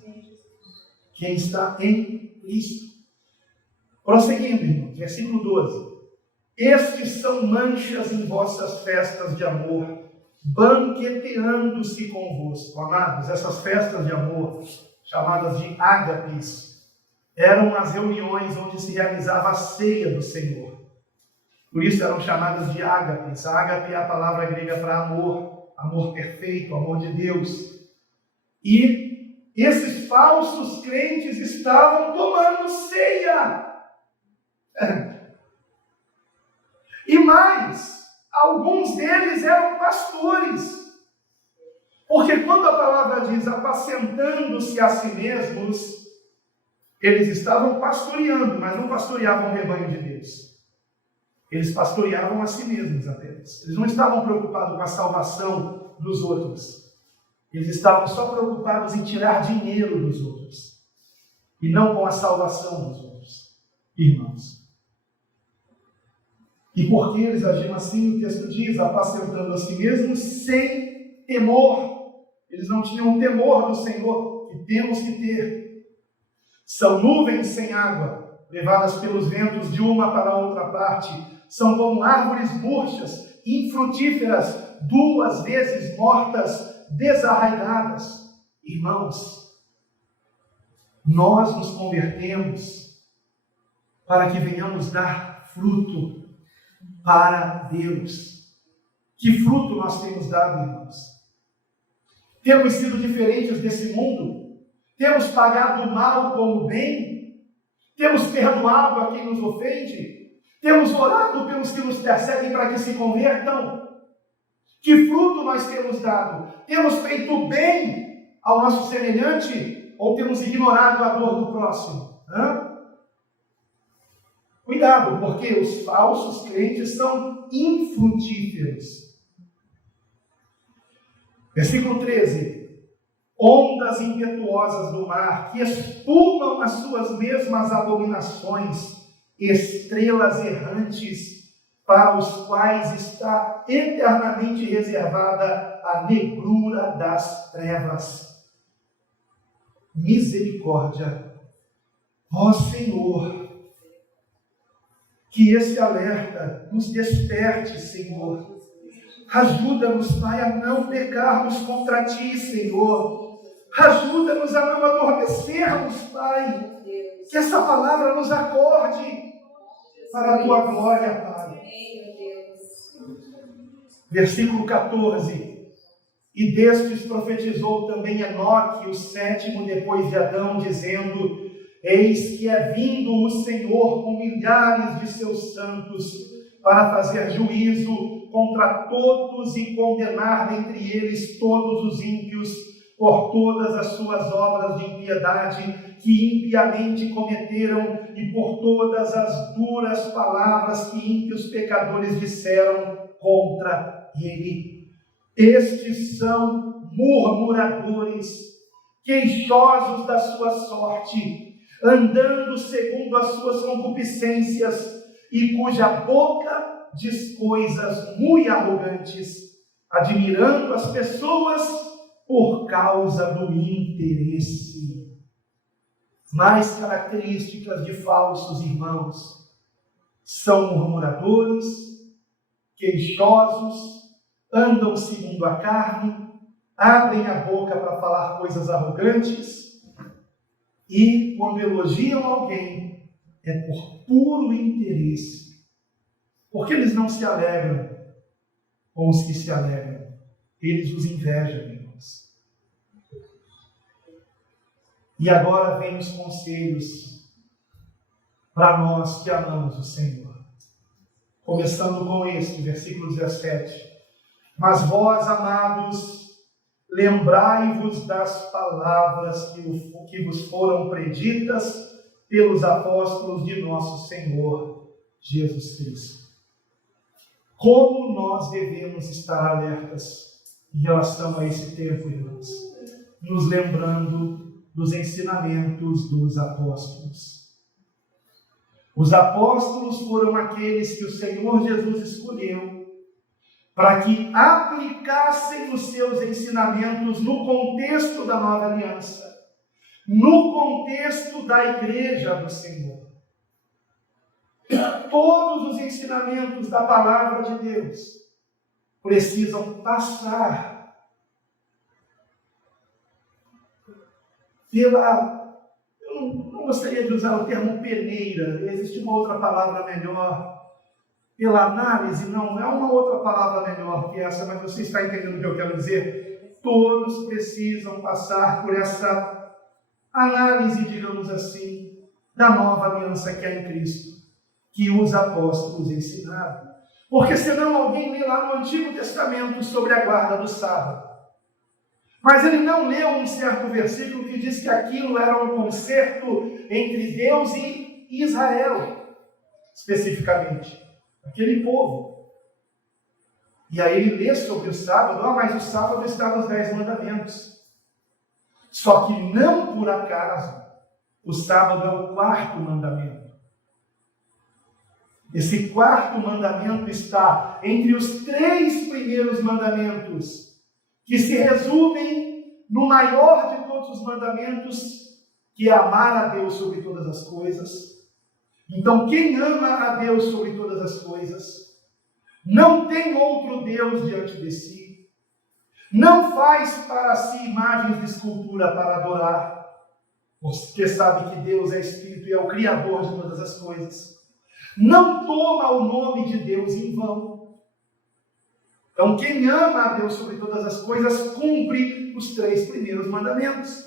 Quem está em Cristo. Prosseguindo, irmãos, versículo 12. Estes são manchas em vossas festas de amor, banqueteando-se convosco. Amados, essas festas de amor, chamadas de ágapes, eram as reuniões onde se realizava a ceia do Senhor. Por isso eram chamadas de ágapes. A ágape é a palavra grega para amor, amor perfeito, amor de Deus. E esses falsos crentes estavam tomando ceia. E mais, alguns deles eram pastores. Porque quando a palavra diz apacentando-se a si mesmos, eles estavam pastoreando, mas não pastoreavam o rebanho de Deus. Eles pastoreavam a si mesmos apenas. Eles não estavam preocupados com a salvação dos outros. Eles estavam só preocupados em tirar dinheiro dos outros. E não com a salvação dos outros. Irmãos. E por que eles agiam assim? O texto diz, apacentando a si mesmos sem temor. Eles não tinham temor do Senhor, que temos que ter. São nuvens sem água, levadas pelos ventos de uma para outra parte. São como árvores murchas, infrutíferas, 2 vezes mortas, desarraigadas. Irmãos, nós nos convertemos para que venhamos dar fruto para Deus. Que fruto nós temos dado, irmãos? Temos sido diferentes desse mundo? Temos pagado o mal com o bem? Temos perdoado a quem nos ofende? Temos orado pelos que nos perseguem para que se convertam? Que fruto nós temos dado? Temos feito bem ao nosso semelhante ou temos ignorado a dor do próximo? Cuidado, porque os falsos crentes são infrutíferos. Versículo 13. Ondas impetuosas do mar, que espumam as suas mesmas abominações, estrelas errantes, para os quais está eternamente reservada a negrura das trevas. Misericórdia, ó Senhor, que esse alerta nos desperte, Senhor. Ajuda-nos, Pai, a não pecarmos contra Ti, Senhor. Ajuda-nos a não adormecermos, Pai. Que essa palavra nos acorde para a Tua glória, Pai. Versículo 14. E destes profetizou também Enoque, o 7º depois de Adão, dizendo: eis que é vindo o Senhor com milhares de seus santos para fazer juízo contra todos e condenar dentre eles todos os ímpios por todas as suas obras de impiedade que impiamente cometeram e por todas as duras palavras que ímpios pecadores disseram contra ele. Estes são murmuradores, queixosos da sua sorte, andando segundo as suas concupiscências, e cuja boca diz coisas muito arrogantes, admirando as pessoas por causa do interesse. Mais características de falsos irmãos: são murmuradores, queixosos, andam segundo a carne, abrem a boca para falar coisas arrogantes, e quando elogiam alguém é por puro interesse. Porque eles não se alegram com os que se alegram. Eles os invejam, irmãos. E agora vem os conselhos para nós que amamos o Senhor. Começando com este, versículo 17. Mas vós, amados, lembrai-vos das palavras que vos foram preditas pelos apóstolos de nosso Senhor Jesus Cristo. Como nós devemos estar alertas em relação a esse tempo, irmãos? Nos lembrando dos ensinamentos dos apóstolos. Os apóstolos foram aqueles que o Senhor Jesus escolheu para que aplicassem os seus ensinamentos no contexto da nova aliança, no contexto da igreja do Senhor. Todos os ensinamentos da palavra de Deus precisam passar pela... Eu não gostaria de usar o termo peneira, existe uma outra palavra melhor. pela análise, não, é uma outra palavra melhor que essa, mas você está entendendo o que eu quero dizer? Todos precisam passar por essa análise, digamos assim, da nova aliança que é em Cristo, que os apóstolos ensinaram. Porque senão alguém lê lá no Antigo Testamento sobre a guarda do sábado, mas ele não leu um certo versículo que diz que aquilo era um concerto entre Deus e Israel, especificamente, aquele povo. E aí ele lê sobre o sábado, mas o sábado está nos 10 mandamentos. Só que não por acaso, o sábado é o 4º mandamento. Esse 4º mandamento está entre os 3 primeiros mandamentos, que se resumem no maior de todos os mandamentos, que é amar a Deus sobre todas as coisas. Então, quem ama a Deus sobre todas as coisas, não tem outro Deus diante de si, não faz para si imagens de escultura para adorar, porque sabe que Deus é Espírito e é o Criador de todas as coisas, não toma o nome de Deus em vão. Então, quem ama a Deus sobre todas as coisas, cumpre os 3 primeiros mandamentos.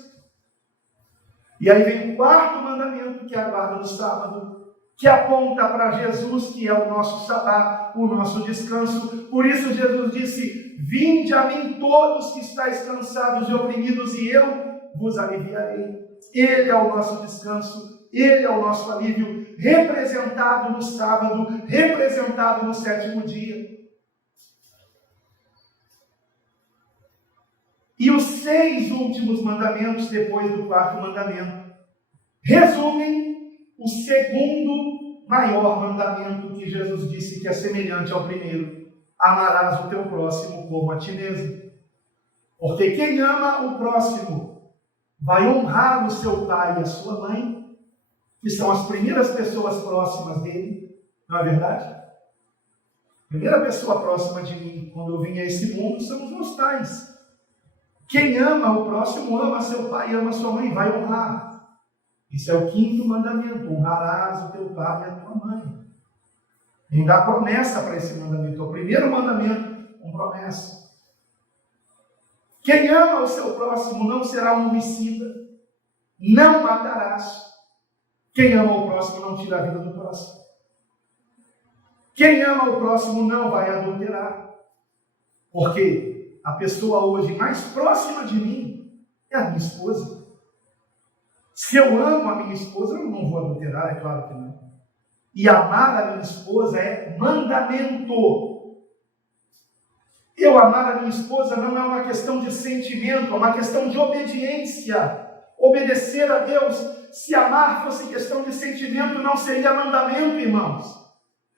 E aí vem o 4º mandamento, que é a guarda do sábado, que aponta para Jesus, que é o nosso sabá, o nosso descanso. Por isso Jesus disse: vinde a mim todos que estáis cansados e oprimidos, e eu vos aliviarei. Ele é o nosso descanso, ele é o nosso alívio, representado no sábado, representado no 7º dia. E os 6 últimos mandamentos, depois do 4º mandamento, resumem o 2º maior mandamento que Jesus disse que é semelhante ao primeiro: amarás o teu próximo como a ti mesmo. Porque quem ama o próximo vai honrar o seu pai e a sua mãe, que são as primeiras pessoas próximas dele, não é verdade? A primeira pessoa próxima de mim, quando eu vim a esse mundo, são os meus pais. Quem ama o próximo ama seu pai e ama sua mãe, vai honrar. Isso é o 5º mandamento: honrarás o teu pai e a tua mãe. Ele dá promessa para esse mandamento. É o primeiro mandamento com promessa. Quem ama o seu próximo não será um homicida, não matarás. Quem ama o próximo não tira a vida do próximo. Quem ama o próximo não vai adulterar. Porque a pessoa hoje mais próxima de mim é a minha esposa. Se eu amo a minha esposa, eu não vou adulterar, é claro que não. E amar a minha esposa é mandamento. Eu amar a minha esposa não é uma questão de sentimento, é uma questão de obediência. Obedecer a Deus, se amar fosse questão de sentimento, não seria mandamento, irmãos.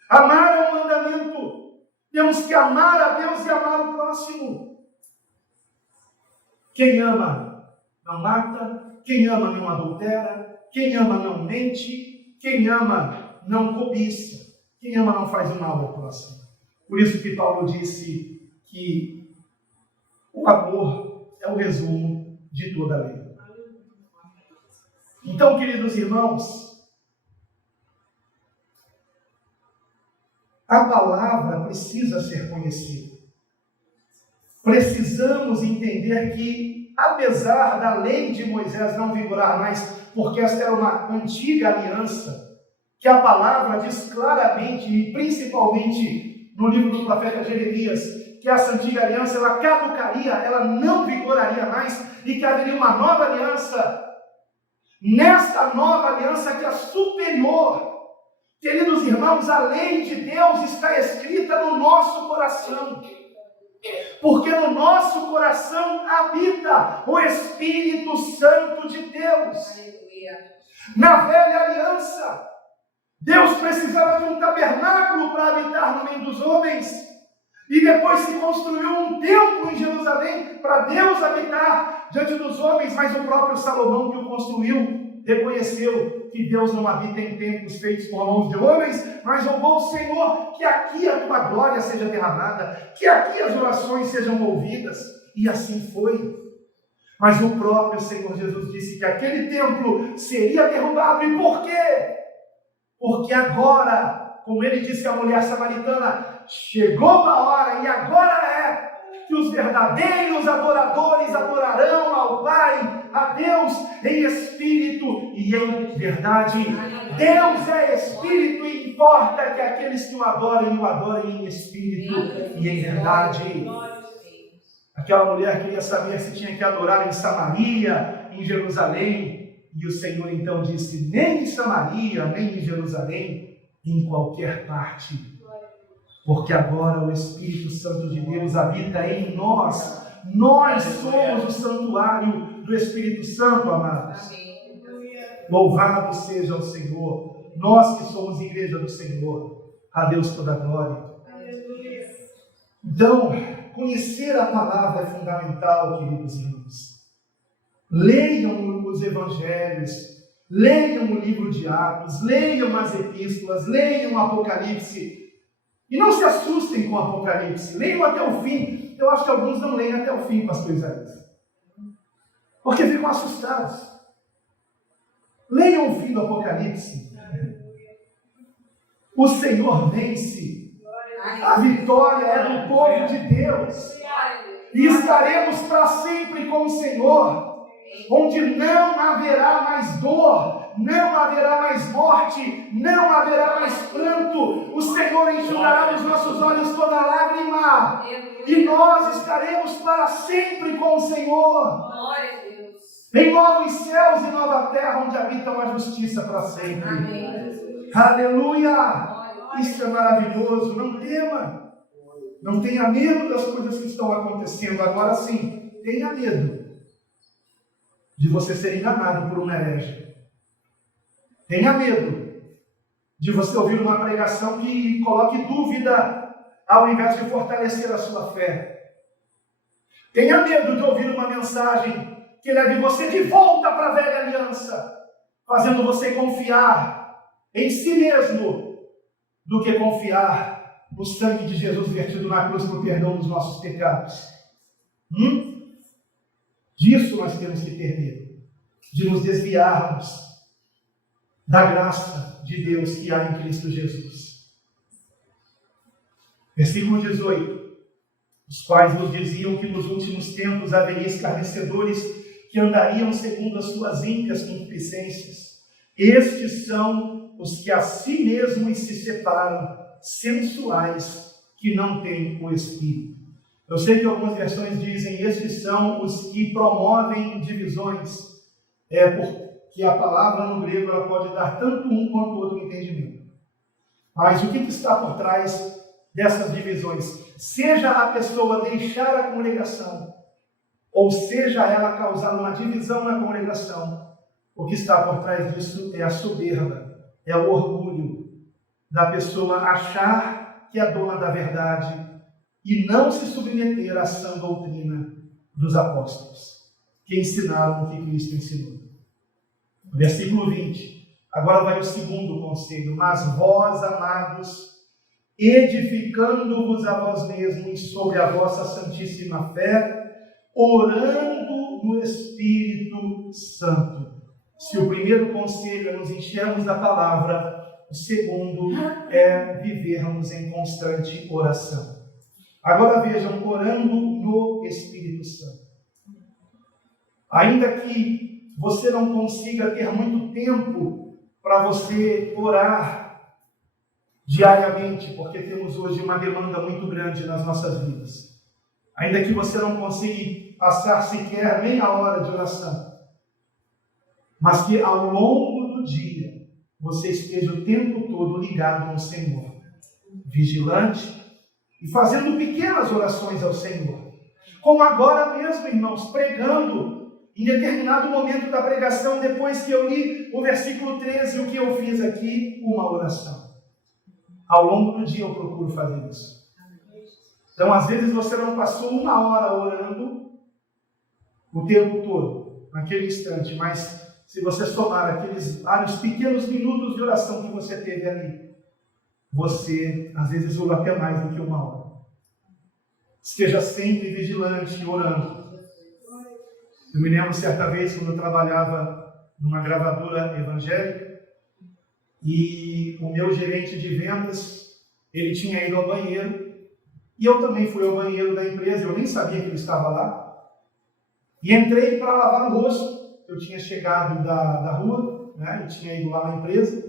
Amar é um mandamento. Temos que amar a Deus e amar o próximo. Quem ama não mata, quem ama não adultera, quem ama não mente, quem ama não cobiça, quem ama não faz o mal ao próximo. Por isso que Paulo disse que o amor é o resumo de toda a lei. Então, queridos irmãos, a palavra precisa ser conhecida. Precisamos entender que, apesar da lei de Moisés não vigorar mais, porque esta era uma antiga aliança, que a palavra diz claramente, e principalmente no livro do profeta Jeremias, que essa antiga aliança ela caducaria, ela não vigoraria mais, e que haveria uma nova aliança. Nesta nova aliança que é superior, queridos irmãos, a lei de Deus está escrita no nosso coração. Porque no nosso coração habita o Espírito Santo de Deus. Na velha aliança, Deus precisava de um tabernáculo para habitar no meio dos homens. E depois se construiu um templo em Jerusalém para Deus habitar diante dos homens. Mas o próprio Salomão que o construiu reconheceu que Deus não habita em templos feitos por mãos de homens, mas roubou o Senhor, que aqui a tua glória seja derramada, que aqui as orações sejam ouvidas. E assim foi. Mas o próprio Senhor Jesus disse que aquele templo seria derrubado. E por quê? Porque agora como ele disse à mulher samaritana, chegou a hora e agora é que os verdadeiros adoradores adorarão ao Pai, a Deus em espírito e em verdade. Deus é espírito e importa que aqueles que o adorem em espírito e em verdade. Aquela mulher queria saber se tinha que adorar em Samaria, em Jerusalém, e o Senhor então disse, nem em Samaria, nem em Jerusalém, em qualquer parte. Porque agora o Espírito Santo de Deus habita em nós. Nós somos o santuário do Espírito Santo, amados. Louvado seja o Senhor. Nós que somos igreja do Senhor. A Deus toda a glória. Então, conhecer a palavra é fundamental, queridos irmãos. Leiam os evangelhos, leiam o livro de Atos, leiam as epístolas, leiam o Apocalipse. E não se assustem com o Apocalipse, leiam até o fim. Eu acho que alguns não leem até o fim, pastor Isaías, porque ficam assustados. Leiam o fim do Apocalipse. O Senhor vence. A vitória é do povo de Deus. E estaremos para sempre com o Senhor, onde não haverá mais dor, não haverá mais morte, não haverá mais pranto. O Senhor enxugará dos nossos olhos toda lágrima. E nós estaremos para sempre com o Senhor. Em novos céus e nova terra, onde habitam a justiça para sempre. Aleluia! Isso é maravilhoso. Não tema. Não tenha medo das coisas que estão acontecendo. Agora sim, tenha medo de você ser enganado por um herege. Tenha medo de você ouvir uma pregação que coloque dúvida ao invés de fortalecer a sua fé. Tenha medo de ouvir uma mensagem que leve você de volta para a velha aliança, fazendo você confiar em si mesmo do que confiar no sangue de Jesus vertido na cruz para o perdão dos nossos pecados. Disso nós temos que ter medo, de nos desviarmos da graça de Deus que há em Cristo Jesus. Versículo 18. Os pais nos diziam que nos últimos tempos haveria escarnecedores que andariam segundo as suas ímpias concupiscências. Estes são os que a si mesmos se separam, sensuais, que não têm o Espírito. Eu sei que algumas versões dizem, estes são os que promovem divisões, porque a palavra no grego ela pode dar tanto um quanto outro entendimento. Mas o que está por trás dessas divisões? Seja a pessoa deixar a congregação, ou seja ela causar uma divisão na congregação, o que está por trás disso é a soberba, é o orgulho da pessoa achar que é dona da verdade e não se submeter à sã doutrina dos apóstolos, que ensinaram o que Cristo ensinou. Versículo 20. Agora vai o segundo conselho. Mas vós, amados, edificando-vos a vós mesmos sobre a vossa santíssima fé, orando no Espírito Santo. Se o primeiro conselho é nos enchermos da palavra, o segundo é vivermos em constante oração. Agora vejam, orando no Espírito Santo. Ainda que você não consiga ter muito tempo para você orar diariamente, porque temos hoje uma demanda muito grande nas nossas vidas. Ainda que você não consiga passar sequer meia hora de oração, mas que ao longo do dia você esteja o tempo todo ligado no Senhor, vigilante e fazendo pequenas orações ao Senhor. Como agora mesmo, irmãos, pregando. Em determinado momento da pregação, depois que eu li o versículo 13, o que eu fiz aqui? Uma oração. Ao longo do dia eu procuro fazer isso. Então, às vezes você não passou uma hora orando o tempo todo, naquele instante, mas se você somar aqueles vários pequenos minutos de oração que você teve ali, você, às vezes, orou até mais do que uma hora. Esteja sempre vigilante e orando. Eu me lembro certa vez, quando eu trabalhava numa gravadora evangélica, e o meu gerente de vendas, ele tinha ido ao banheiro, e eu também fui ao banheiro da empresa, eu nem sabia que ele estava lá, e entrei para lavar o rosto. Eu tinha chegado da rua, né, e tinha ido lá na empresa,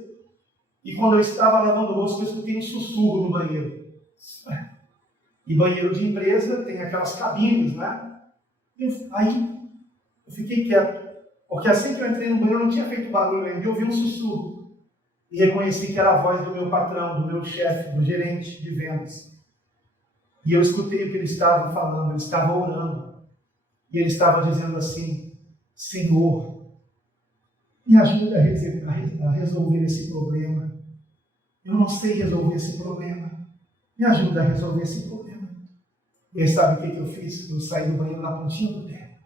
e quando eu estava lavando o rosto, eu escutei um sussurro no banheiro. E banheiro de empresa tem aquelas cabines, né? Aí eu fiquei quieto, porque assim que eu entrei no banheiro, eu não tinha feito barulho ainda, eu ouvi um sussurro. E reconheci que era a voz do meu patrão, do meu chefe, do gerente de vendas. E eu escutei o que ele estava falando, ele estava orando. E ele estava dizendo assim: Senhor, me ajuda a resolver esse problema. Eu não sei resolver esse problema. Me ajuda a resolver esse problema. E aí sabe o que eu fiz? Eu saí do banheiro na pontinha do pé.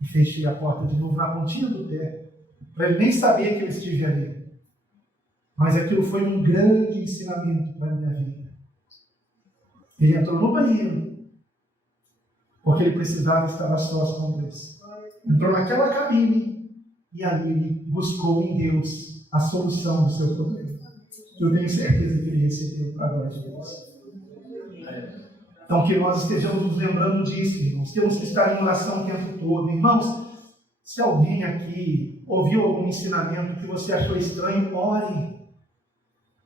E fechei a porta de novo na pontinha do pé. Para ele nem saber que eu estive ali. Mas aquilo foi um grande ensinamento para a minha vida. Ele entrou no banheiro, porque ele precisava estar a sós com Deus. Entrou naquela cabine e ali ele buscou em Deus a solução do seu problema. Eu tenho certeza que ele recebeu para a glória de Deus. Então, que nós estejamos nos lembrando disso, irmãos. Temos que estar em oração o tempo todo. Irmãos, se alguém aqui ouviu algum ensinamento que você achou estranho, ore.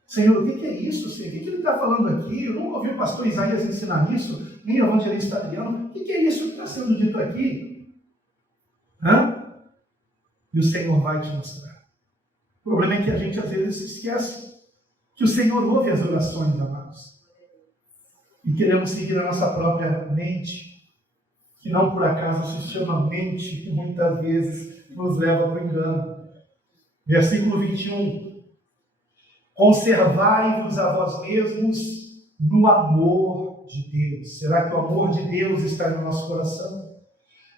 Senhor, o que é isso, Senhor? O que ele está falando aqui? Eu nunca ouvi o pastor Isaías ensinar isso, nem o evangelista Adriano. O que é isso que está sendo dito aqui? E o Senhor vai te mostrar. O problema é que a gente às vezes esquece que o Senhor ouve as orações, amados. E queremos seguir a nossa própria mente, que não por acaso se chama mente, que muitas vezes nos leva para o engano. Versículo 21. Conservai-vos a vós mesmos no amor de Deus. Será que o amor de Deus está no nosso coração?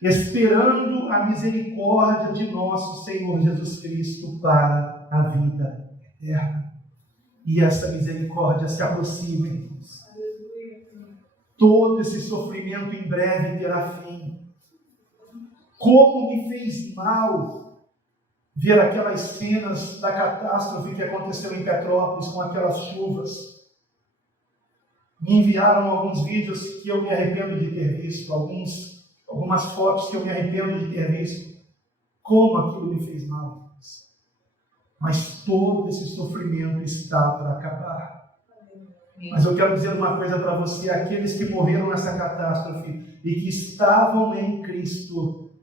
Esperando a misericórdia de nosso Senhor Jesus Cristo para a vida eterna. E essa misericórdia se aproxima, irmãos. Todo esse sofrimento em breve terá fim. Como me fez mal ver aquelas cenas da catástrofe que aconteceu em Petrópolis com aquelas chuvas. Me enviaram alguns vídeos que eu me arrependo de ter visto, algumas fotos que eu me arrependo de ter visto. Como aquilo me fez mal. Mas todo esse sofrimento está para acabar. Mas eu quero dizer uma coisa para você: aqueles que morreram nessa catástrofe e que estavam em Cristo,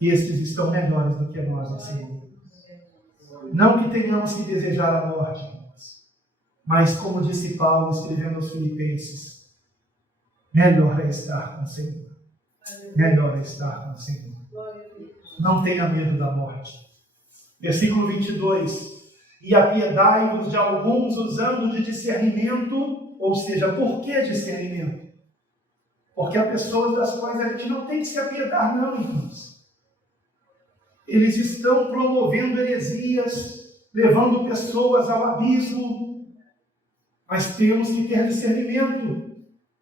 estes estão melhores do que nós, assim. Não que tenhamos que desejar a morte, mas como disse Paulo escrevendo aos Filipenses, melhor é estar com o Senhor. Melhor é estar com o Senhor. Não tenha medo da morte. Versículo 22. E apiedai-vos de alguns usando de discernimento, ou seja, por que discernimento? Porque há pessoas das quais a gente não tem que se apiedar, não, irmãos. Eles estão promovendo heresias, levando pessoas ao abismo, mas temos que ter discernimento.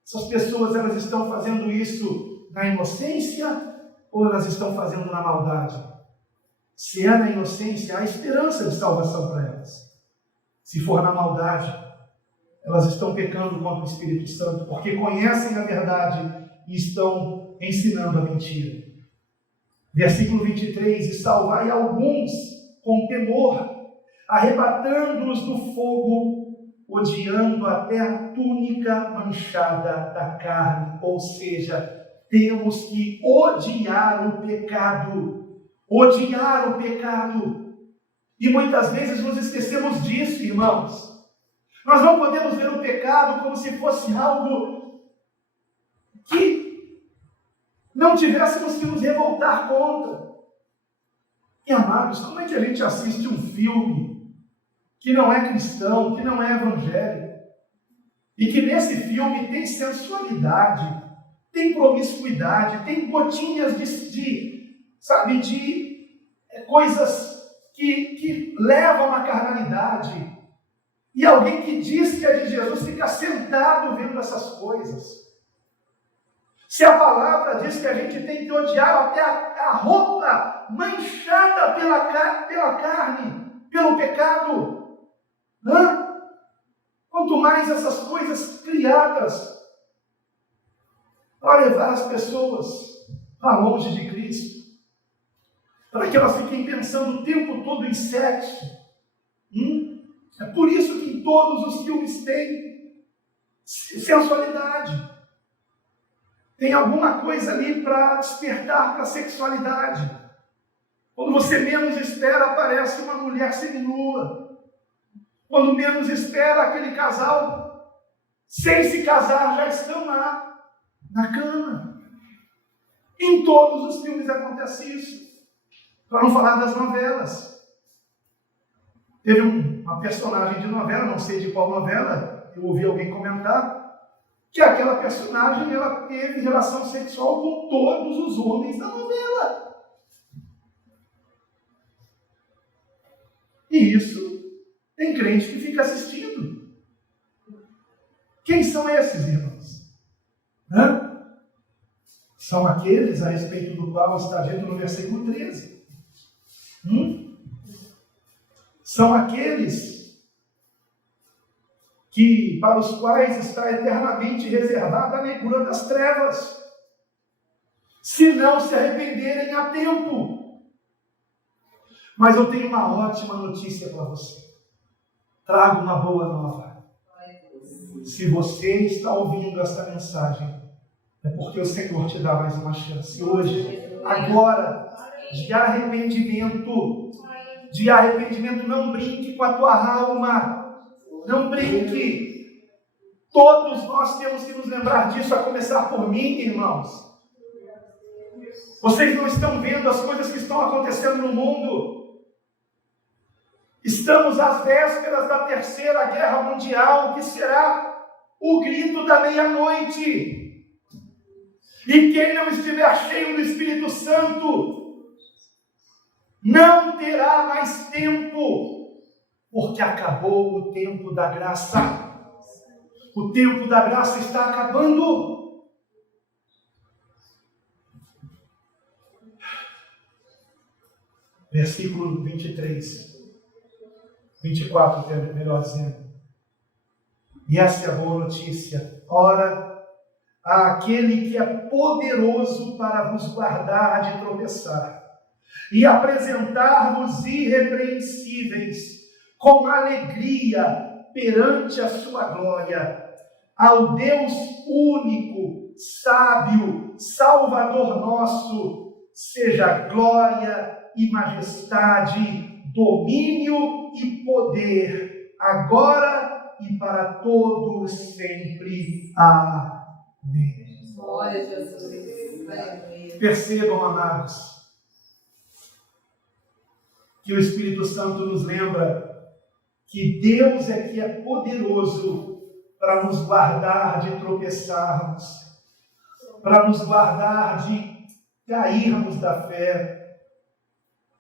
Essas pessoas, elas estão fazendo isso na inocência ou elas estão fazendo na maldade? Se é na inocência, há esperança de salvação para elas. Se for na maldade, elas estão pecando contra o Espírito Santo, porque conhecem a verdade e estão ensinando a mentira. Versículo 23, e salvai alguns com temor, arrebatando-os do fogo, odiando até a túnica manchada da carne. Ou seja, temos que odiar o pecado. Odiar o pecado. E muitas vezes nos esquecemos disso, irmãos. Nós não podemos ver o pecado como se fosse algo que não tivéssemos que nos revoltar contra. E amados, como é que a gente assiste um filme que não é cristão, que não é evangélico, e que nesse filme tem sensualidade, tem promiscuidade, tem gotinhas de coisas que levam à carnalidade. E alguém que diz que é de Jesus fica sentado vendo essas coisas. Se a palavra diz que a gente tem que odiar até a roupa manchada pela carne, pelo pecado. Quanto mais essas coisas criadas para levar as pessoas para longe de Cristo, para que elas fiquem pensando o tempo todo em sexo. É por isso que em todos os filmes tem sensualidade. Tem alguma coisa ali para despertar para a sexualidade. Quando você menos espera, aparece uma mulher seminua. Quando menos espera, aquele casal, sem se casar, já estão lá, na cama. Em todos os filmes acontece isso. Para não falar das novelas. Teve uma personagem de novela, não sei de qual novela, eu ouvi alguém comentar, que aquela personagem ela teve relação sexual com todos os homens da novela. E isso tem crente que fica assistindo. Quem são esses, irmãos? São aqueles a respeito do qual está dito no versículo 13. São aqueles para os quais está eternamente reservada a negrura das trevas, se não se arrependerem a tempo. Mas eu tenho uma ótima notícia para você. Trago uma boa nova. Se você está ouvindo essa mensagem, é porque o Senhor te dá mais uma chance. Hoje, agora, de arrependimento. De arrependimento, não brinque com a tua alma. Não brinque. Todos nós temos que nos lembrar disso, a começar por mim, irmãos. Vocês não estão vendo as coisas que estão acontecendo no mundo. Estamos às vésperas da Terceira Guerra Mundial, que será o grito da meia-noite. E quem não estiver cheio do Espírito Santo não terá mais tempo, porque acabou o tempo da graça. O tempo da graça está acabando. Versículo 23, 24, melhor dizendo. E essa é a boa notícia. Ora, aquele que é poderoso para vos guardar de tropeçar e apresentar-vos irrepreensíveis com alegria perante a sua glória, ao Deus único, sábio, Salvador nosso, seja glória e majestade, domínio e poder, agora e para todos sempre. Amém. Glória a Jesus. Percebam, amados, que o Espírito Santo nos lembra que Deus é que é poderoso para nos guardar de tropeçarmos, para nos guardar de cairmos da fé,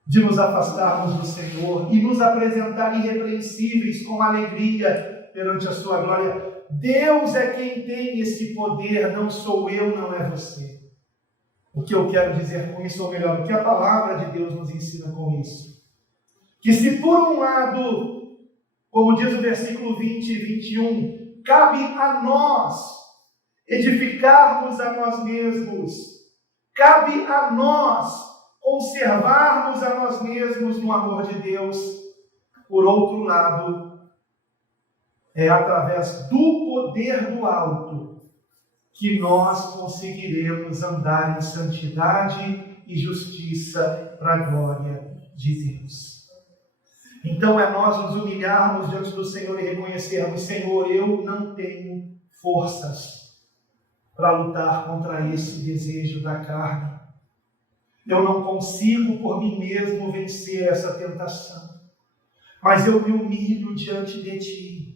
de nos afastarmos do Senhor e nos apresentar irrepreensíveis com alegria perante a sua glória. Deus é quem tem esse poder, não sou eu, não é você. O que eu quero dizer com isso, ou melhor, o que a palavra de Deus nos ensina com isso? Que se por um lado, como diz o versículo 20 e 21, cabe a nós edificarmos a nós mesmos, cabe a nós conservarmos a nós mesmos no amor de Deus. Por outro lado, é através do poder do alto que nós conseguiremos andar em santidade e justiça para a glória de Deus. Então é nós nos humilharmos diante do Senhor e reconhecermos: Senhor, eu não tenho forças para lutar contra esse desejo da carne. Eu não consigo por mim mesmo vencer essa tentação. Mas eu me humilho diante de Ti.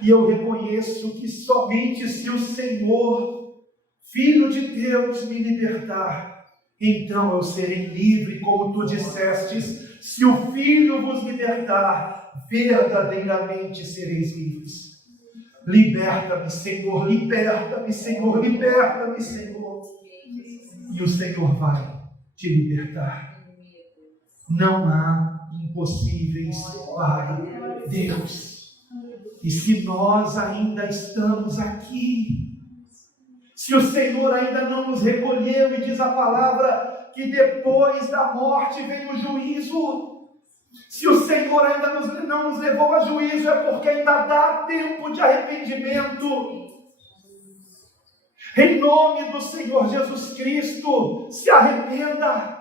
E eu reconheço que somente se o Senhor, Filho de Deus, me libertar, então eu serei livre, como Tu dissestes: se o Filho vos libertar, verdadeiramente sereis livres. Liberta-me, Senhor, liberta-me, Senhor, liberta-me, Senhor. E o Senhor vai te libertar. Não há impossíveis para Deus. E se nós ainda estamos aqui, se o Senhor ainda não nos recolheu, e diz a palavra que depois da morte vem o juízo, se o Senhor ainda não nos levou a juízo, é porque ainda dá tempo de arrependimento. Em nome do Senhor Jesus Cristo, se arrependa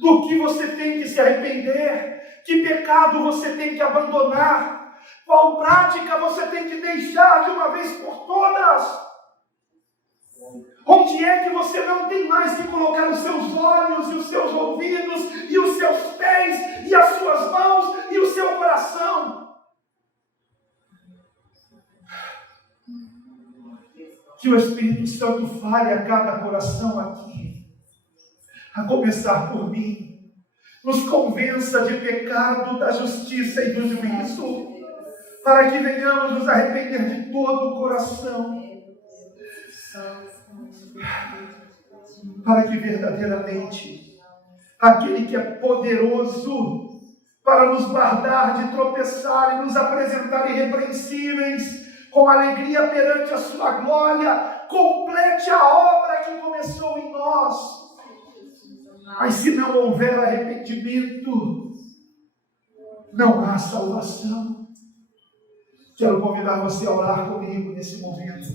do que você tem que se arrepender, que pecado você tem que abandonar, qual prática você tem que deixar de uma vez por todas. Onde é que você não tem mais que colocar os seus olhos e os seus ouvidos e os seus pés e as suas mãos e o seu coração? Que o Espírito Santo fale a cada coração aqui, a começar por mim, nos convença de pecado, da justiça e do juízo, para que venhamos nos arrepender de todo o coração, para que verdadeiramente aquele que é poderoso para nos guardar de tropeçar e nos apresentar irrepreensíveis com alegria perante a sua glória, complete a obra que começou em nós. Mas se não houver arrependimento, não há salvação. Quero convidar você a orar comigo nesse momento,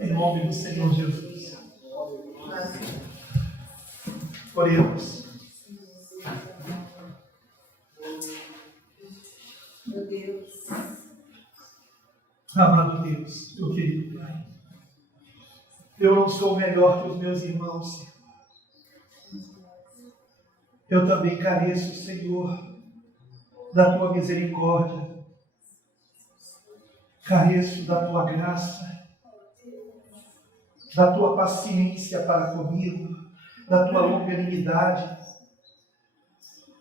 em nome do Senhor Jesus. Oremos. Meu Deus. Amado Deus, meu querido Pai, eu não sou melhor que os meus irmãos, Senhor. Eu também careço, Senhor, da Tua misericórdia, careço da Tua graça, da Tua paciência para comigo, da Tua longanimidade.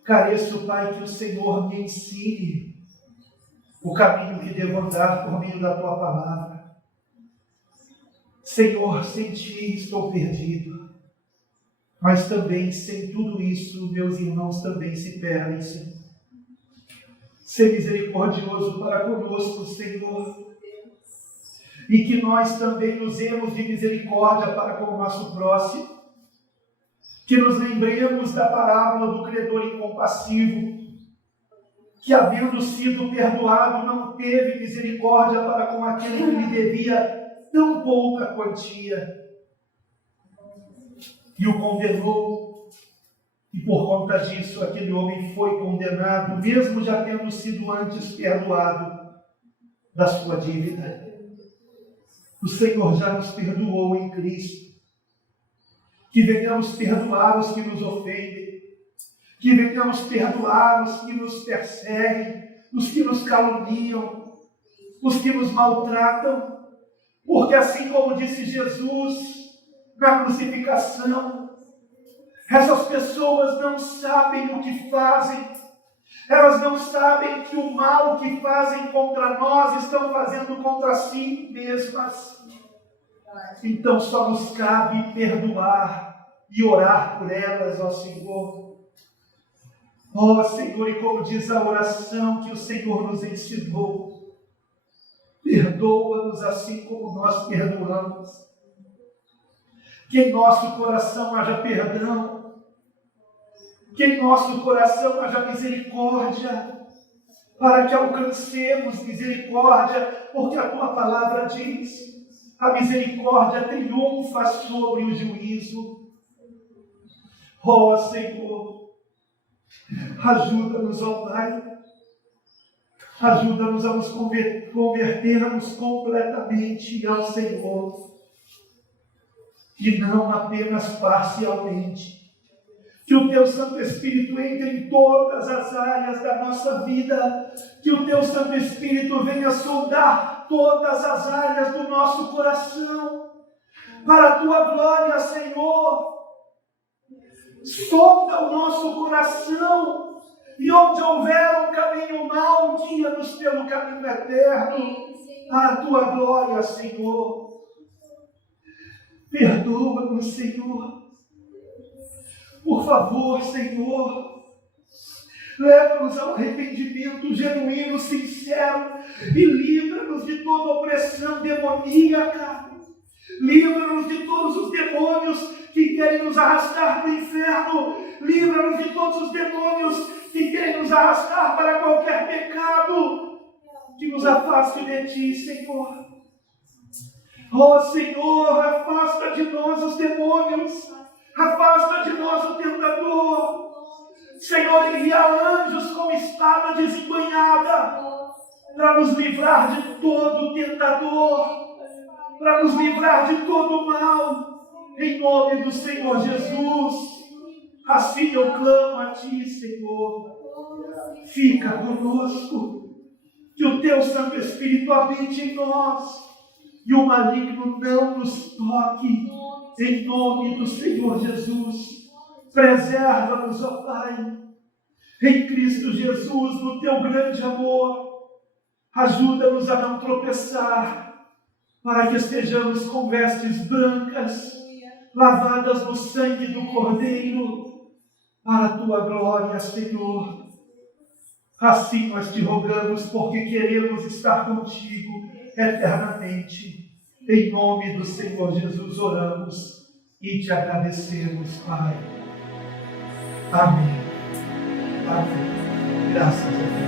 Careço, Pai, que o Senhor me ensine o caminho que devo andar por meio da Tua palavra. Senhor, sem Ti estou perdido, mas também sem tudo isso, meus irmãos também se perdem, Senhor. Ser misericordioso para conosco, Senhor, e que nós também usemos de misericórdia para com o nosso próximo, que nos lembremos da parábola do credor incompassivo, que, havendo sido perdoado, não teve misericórdia para com aquele que lhe devia tão pouca quantia, e o condenou, e por conta disso aquele homem foi condenado, mesmo já tendo sido antes perdoado da sua dívida. O Senhor já nos perdoou em Cristo. Que venhamos perdoar os que nos ofendem, que venhamos perdoar os que nos perseguem, os que nos caluniam, os que nos maltratam, porque assim como disse Jesus na crucificação, essas pessoas não sabem o que fazem, elas não sabem que o mal que fazem contra nós estão fazendo contra si mesmas. Então só nos cabe perdoar e orar por elas, ó Senhor. Ó Senhor, e como diz a oração que o Senhor nos ensinou, perdoa-nos assim como nós perdoamos. Que em nosso coração haja perdão, que em nosso coração haja misericórdia, para que alcancemos misericórdia, porque a Tua palavra diz: a misericórdia triunfa sobre o juízo. Ó Senhor, ajuda-nos, ó Pai, ajuda-nos a nos convertermos completamente ao Senhor, e não apenas parcialmente. Que o Teu Santo Espírito entre em todas as áreas da nossa vida, que o Teu Santo Espírito venha sondar todas as áreas do nosso coração, para a Tua glória, Senhor. Sonda o nosso coração, e onde houver um caminho mau, guia-nos pelo caminho eterno, para a Tua glória, Senhor. Perdoa-nos, Senhor. Por favor, Senhor, Leva-nos ao arrependimento genuíno, sincero, e livra-nos de toda opressão demoníaca. Livra-nos de todos os demônios que querem nos arrastar para o inferno. Livra-nos de todos os demônios que querem nos arrastar para qualquer pecado que nos afaste de Ti, Senhor. Ó Senhor, afasta de nós os demônios, afasta de nós o tentador. Senhor, envia anjos com espada desembanhada para nos livrar de todo tentador, para nos livrar de todo mal, em nome do Senhor Jesus. Assim eu clamo a Ti, Senhor. Fica conosco, que o Teu Santo Espírito habite em nós e o maligno não nos toque, em nome do Senhor Jesus. Preserva-nos, ó Pai, em Cristo Jesus, no Teu grande amor. Ajuda-nos a não tropeçar, para que estejamos com vestes brancas, lavadas no sangue do Cordeiro, para a Tua glória, Senhor. Assim nós te rogamos, porque queremos estar contigo eternamente. Em nome do Senhor Jesus oramos e te agradecemos, Pai. Amém. Amém. Graças a Deus.